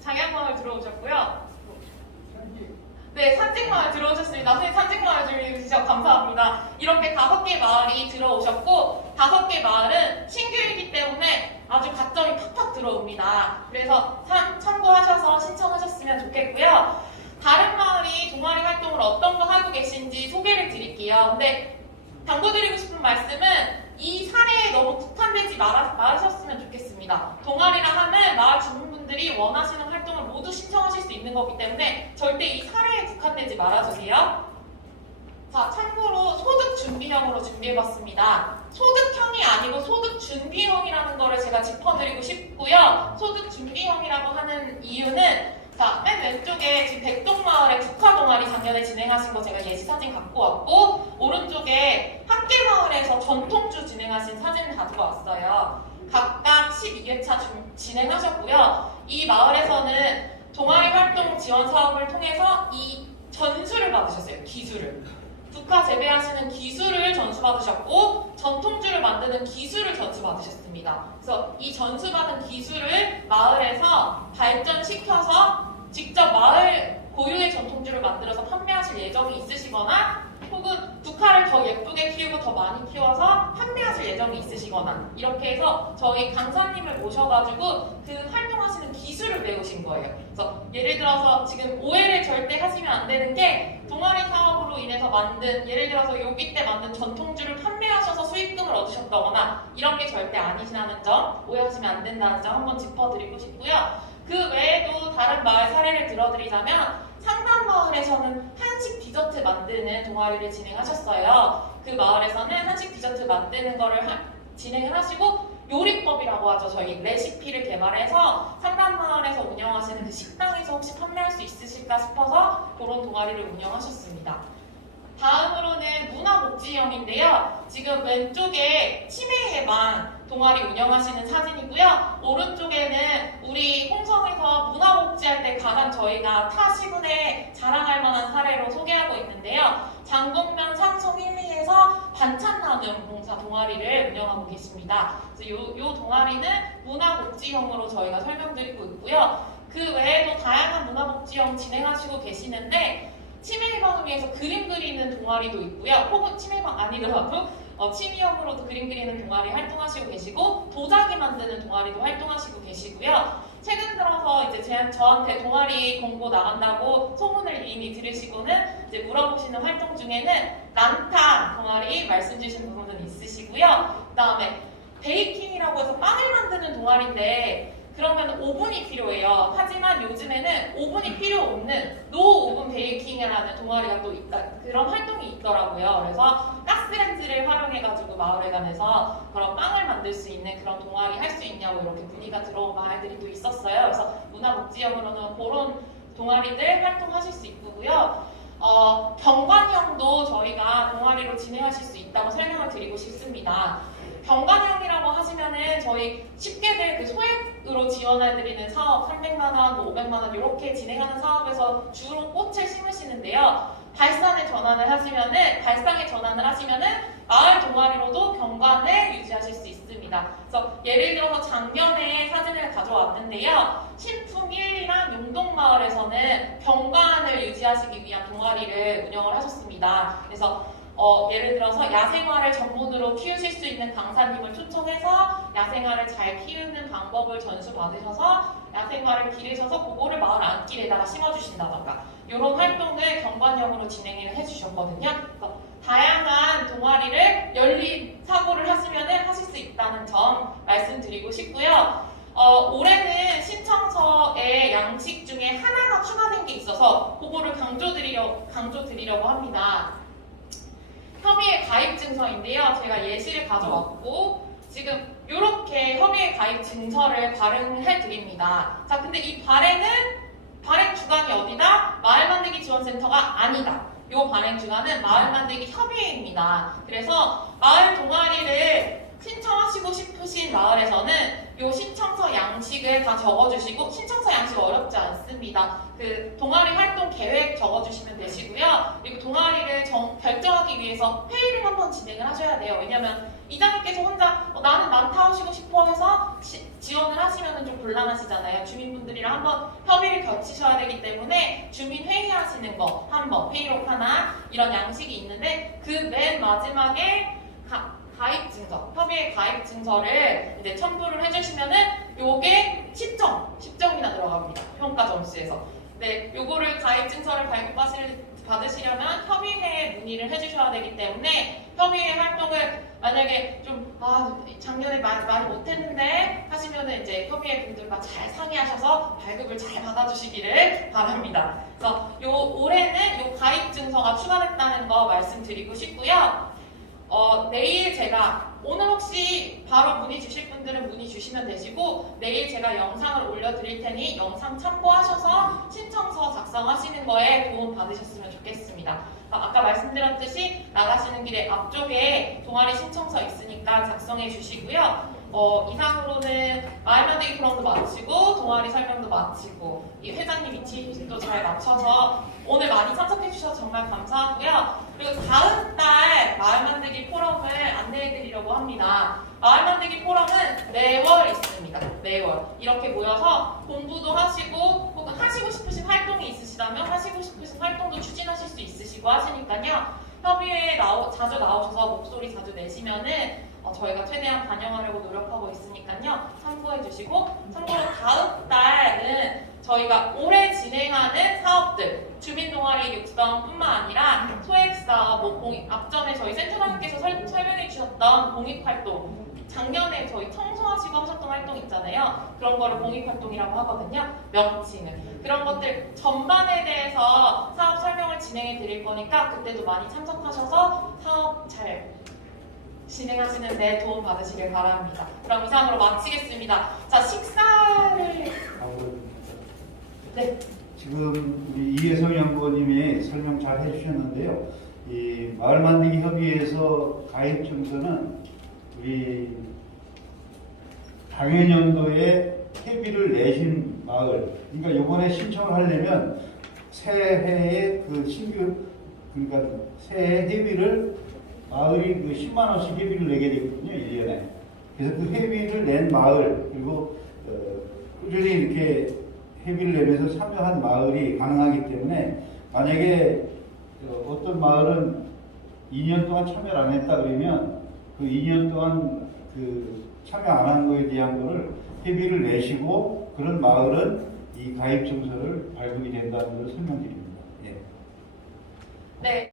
장양마을 들어오셨고요. 네, 산책마을 들어오셨습니다. 선생님 산책마을 들어주셔서 감사합니다. 이렇게 5개 마을이 들어오셨고 5개 마을은 신규이기 때문에 아주 가점이 팍팍 들어옵니다. 그래서 참고하셔서 신청하셨으면 좋겠고요. 다른 마을이 동아리 활동을 어떤 거 하고 계신지 소개를 드릴게요. 근데 당부드리고 싶은 말씀은 이 사례에 너무 국한되지 말으셨으면 좋겠습니다. 동아리라 하면 마을 주민분들이 원하시는 활동을 모두 신청하실 수 있는 거기 때문에 절대 이 사례에 국한되지 말아주세요. 자, 참고로 소득준비형으로 준비해봤습니다. 소득형이 아니고 소득준비형이라는 거를 제가 짚어드리고 싶고요. 소득준비형이라고 하는 이유는 자, 맨 왼쪽에 지금 백동마을의 국화 동아리 작년에 진행하신 거 제가 예시 사진 갖고 왔고, 오른쪽에 학계마을에서 전통주 진행하신 사진 가지고 왔어요. 각각 12회차 진행하셨고요. 이 마을에서는 동아리 활동 지원 사업을 통해서 이 전수를 받으셨어요. 기술을. 국화 재배하시는 기술을 전수받으셨고, 전통주를 만드는 기술을 전수받으셨습니다. 그래서 이 전수받은 기술을 마을에서 발전시켜서 직접 마을 고유의 전통주를 만들어서 판매하실 예정이 있으시거나, 혹은 국화를 더 예쁘게 키우고 더 많이 키워서 판매하실 예정이 있으시거나, 이렇게 해서 저희 강사님을 모셔가지고 그 활동하시는 기술을 배우신 거예요. 그래서 예를 들어서 지금 오해를 절대 하시면 안 되는 게, 동아리 사업으로 인해서 만든, 예를 들어서 여기 때 만든 전통주를 판매하셔서 수익금을 얻으셨다거나 이런 게 절대 아니시라는 점, 오해하시면 안 된다는 점 한번 짚어드리고 싶고요. 그 외에도 다른 마을 사례를 들어드리자면, 상담마을에서는 한식 디저트 만드는 동아리를 진행하셨어요. 그 마을에서는 한식 디저트 만드는 거를 진행을 하시고, 요리법이라고 하죠. 저희 레시피를 개발해서 상담마을에서 운영하시는 그 식당에서 혹시 판매할 수 있으실까 싶어서 그런 동아리를 운영하셨습니다. 다음으로는 문화복지형인데요. 지금 왼쪽에 치매 예방 동아리 운영하시는 사진이고요. 오른쪽에는 우리 홍성에서 문화복지할 때 가장 저희가 타 시군에 자랑할 만한 사례로 소개하고 있는데요. 장곡면 상송 1리에서 반찬 나눔 봉사 동아리를 운영하고 계십니다. 그래서 요 동아리는 문화복지형으로 저희가 설명드리고 있고요. 그 외에도 다양한 문화복지형 진행하시고 계시는데, 치매 예방을 위해서 그림 그리는 동아리도 있고요. 혹은 치매 예방 아니더라도 취미형으로도 그림 그리는 동아리 활동하시고 계시고, 도자기 만드는 동아리도 활동하시고 계시고요. 최근 들어서 이제 저한테 동아리 공고 나간다고 소문을 이미 들으시고는 이제 물어보시는 활동 중에는 란타 동아리 말씀 주신 부분은 있으시고요. 그 다음에 베이킹이라고 해서 빵을 만드는 동아리인데, 그러면 오븐이 필요해요. 하지만 요즘에는 오븐이 필요 없는 노오븐 베이킹이라는 동아리가 또 있다, 그런 활동이 있더라고요. 그래서 가스렌지를 활용해가지고 마을회관에서 그런 빵을 만들 수 있는 그런 동아리 할 수 있냐고 이렇게 문의가 들어온 마을들이 또 있었어요. 그래서 문화복지형으로는 그런 동아리들 활동하실 수 있고요. 경관형도 저희가 동아리로 진행하실 수 있다고 설명을 드리고 싶습니다. 경관형이라고 하시면은 저희 쉽게 될 그 소액으로 지원해드리는 사업 300만원, 500만원 이렇게 진행하는 사업에서 주로 꽃을 심으시는데요. 발상의 전환을 하시면은 마을 동아리로도 경관을 유지하실 수 있습니다. 그래서 예를 들어서 작년에 사진을 가져왔는데요. 신품 1리랑 용동마을에서는 경관을 유지하시기 위한 동아리를 운영을 하셨습니다. 그래서 예를 들어서 야생화를 전문으로 키우실 수 있는 강사님을 초청해서 야생화를 잘 키우는 방법을 전수받으셔서 야생화를 기르셔서 그거를 마을 안길에다가 심어주신다던가 이런 활동을 경관형으로 진행을 해주셨거든요. 그래서 다양한 동아리를 열린 사고를 하시면 하실 수 있다는 점 말씀드리고 싶고요. 올해는 신청서에 양식 중에 하나가 추가된 게 있어서 그거를 강조드리려고 합니다. 협의회 가입 증서인데요. 제가 예시를 가져왔고 지금 이렇게 협의회 가입 증서를 발행해 드립니다. 자, 근데 이 발행 주관이 어디다? 마을만들기 지원센터가 아니다. 이 발행 주관은 마을만들기 협의회입니다. 그래서 마을 동아리를 신청하시고 싶으신 마을에서는 이 신청서 양식을 다 적어주시고, 신청서 양식 어렵지 않습니다. 그 동아리 활동 계획 적어주시면 되시고요. 그리고 동아리를 결정하기 위해서 회의를 한번 진행을 하셔야 돼요. 왜냐면 이장님께서 혼자 나는 많다 하시고 싶어 해서 지원을 하시면 좀 곤란하시잖아요. 주민분들이랑 한번 협의를 거치셔야 되기 때문에 주민 회의하시는 거 한번 회의록 하나 이런 양식이 있는데, 그 맨 마지막에 가입 증서, 협의회 가입 증서를 이제 첨부를 해주시면은 요게 10점이나 들어갑니다. 평가 점수에서. 네, 요거를 가입 증서를 받으시려면 협의회에 문의를 해주셔야 되기 때문에 협의회 활동을 만약에 좀 작년에 많이 못했는데 하시면은 이제 협의회 분들과 잘 상의하셔서 발급을 잘 받아주시기를 바랍니다. 그래서 올해는 요 가입 증서가 추가됐다는 거 말씀드리고 싶고요. 내일 제가 오늘 혹시 바로 문의 주실 분들은 문의 주시면 되시고, 내일 제가 영상을 올려드릴 테니 영상 참고하셔서 통해서 신청서 작성하시는 거에 도움 받으셨으면 좋겠습니다. 아까 말씀드렸듯이 나가시는 길에 앞쪽에 동아리 신청서 있으니까 작성해 주시고요. 이상으로는 마을 만들기 프로그램도 마치고 동아리 설명도 마치고 이 회장님 위치도 잘 맞춰서 오늘 많이 참석해 주셔서 정말 감사하고요. 그리고 다음 달 마을 만들기 포럼을 안내해 드리려고 합니다. 마을 만들기 포럼은 매월 있습니다. 매월 이렇게 모여서 공부도 하시고 혹은 하시고 싶으신 활동이 있으시다면 하시고 싶으신 활동도 추진하실 수 있으시고 하시니까요. 협의회에 자주 나오셔서 목소리 자주 내시면은 저희가 최대한 반영하려고 노력하고 있으니까요. 참고해 주시고 참고로 다음 달은 저희가 올해 진행하는 사업들 주민 동아리 육성뿐만 아니라 소액사업, 앞전에 저희 센터장님께서 설명해 주셨던 공익활동 작년에 저희 청소하시고 하셨던 활동 있잖아요. 그런 거를 공익활동이라고 하거든요. 명칭은. 그런 것들 전반에 대해서 사업 설명을 진행해 드릴 거니까 그때도 많이 참석하셔서 사업 잘 진행하시는 데 도움 받으시길 바랍니다. 그럼 이상으로 마치겠습니다. 자, 식사를 네. 지금 우리 이혜성 연구원님이 설명 잘 해주셨는데요. 이 마을 만들기 협의회에서 가입 증서는 우리 당해년도에 회비를 내신 마을, 그러니까 이번에 신청을 하려면 새해에 그 신규, 그러니까 새해 회비를 마을이 그 10만 원씩 회비를 내게 되거든요, 1년에. 그래서 그 회비를 낸 마을, 그리고 꾸준히 이렇게 회비를 내면서 참여한 마을이 가능하기 때문에 만약에 어떤 마을은 2년 동안 참여를 안 했다 그러면 그 2년 동안 그 참여 안 한 거에 대한 거를 회비를 내시고 그런 마을은 이 가입 증서를 발급이 된다는 걸 설명드립니다. 예. 네.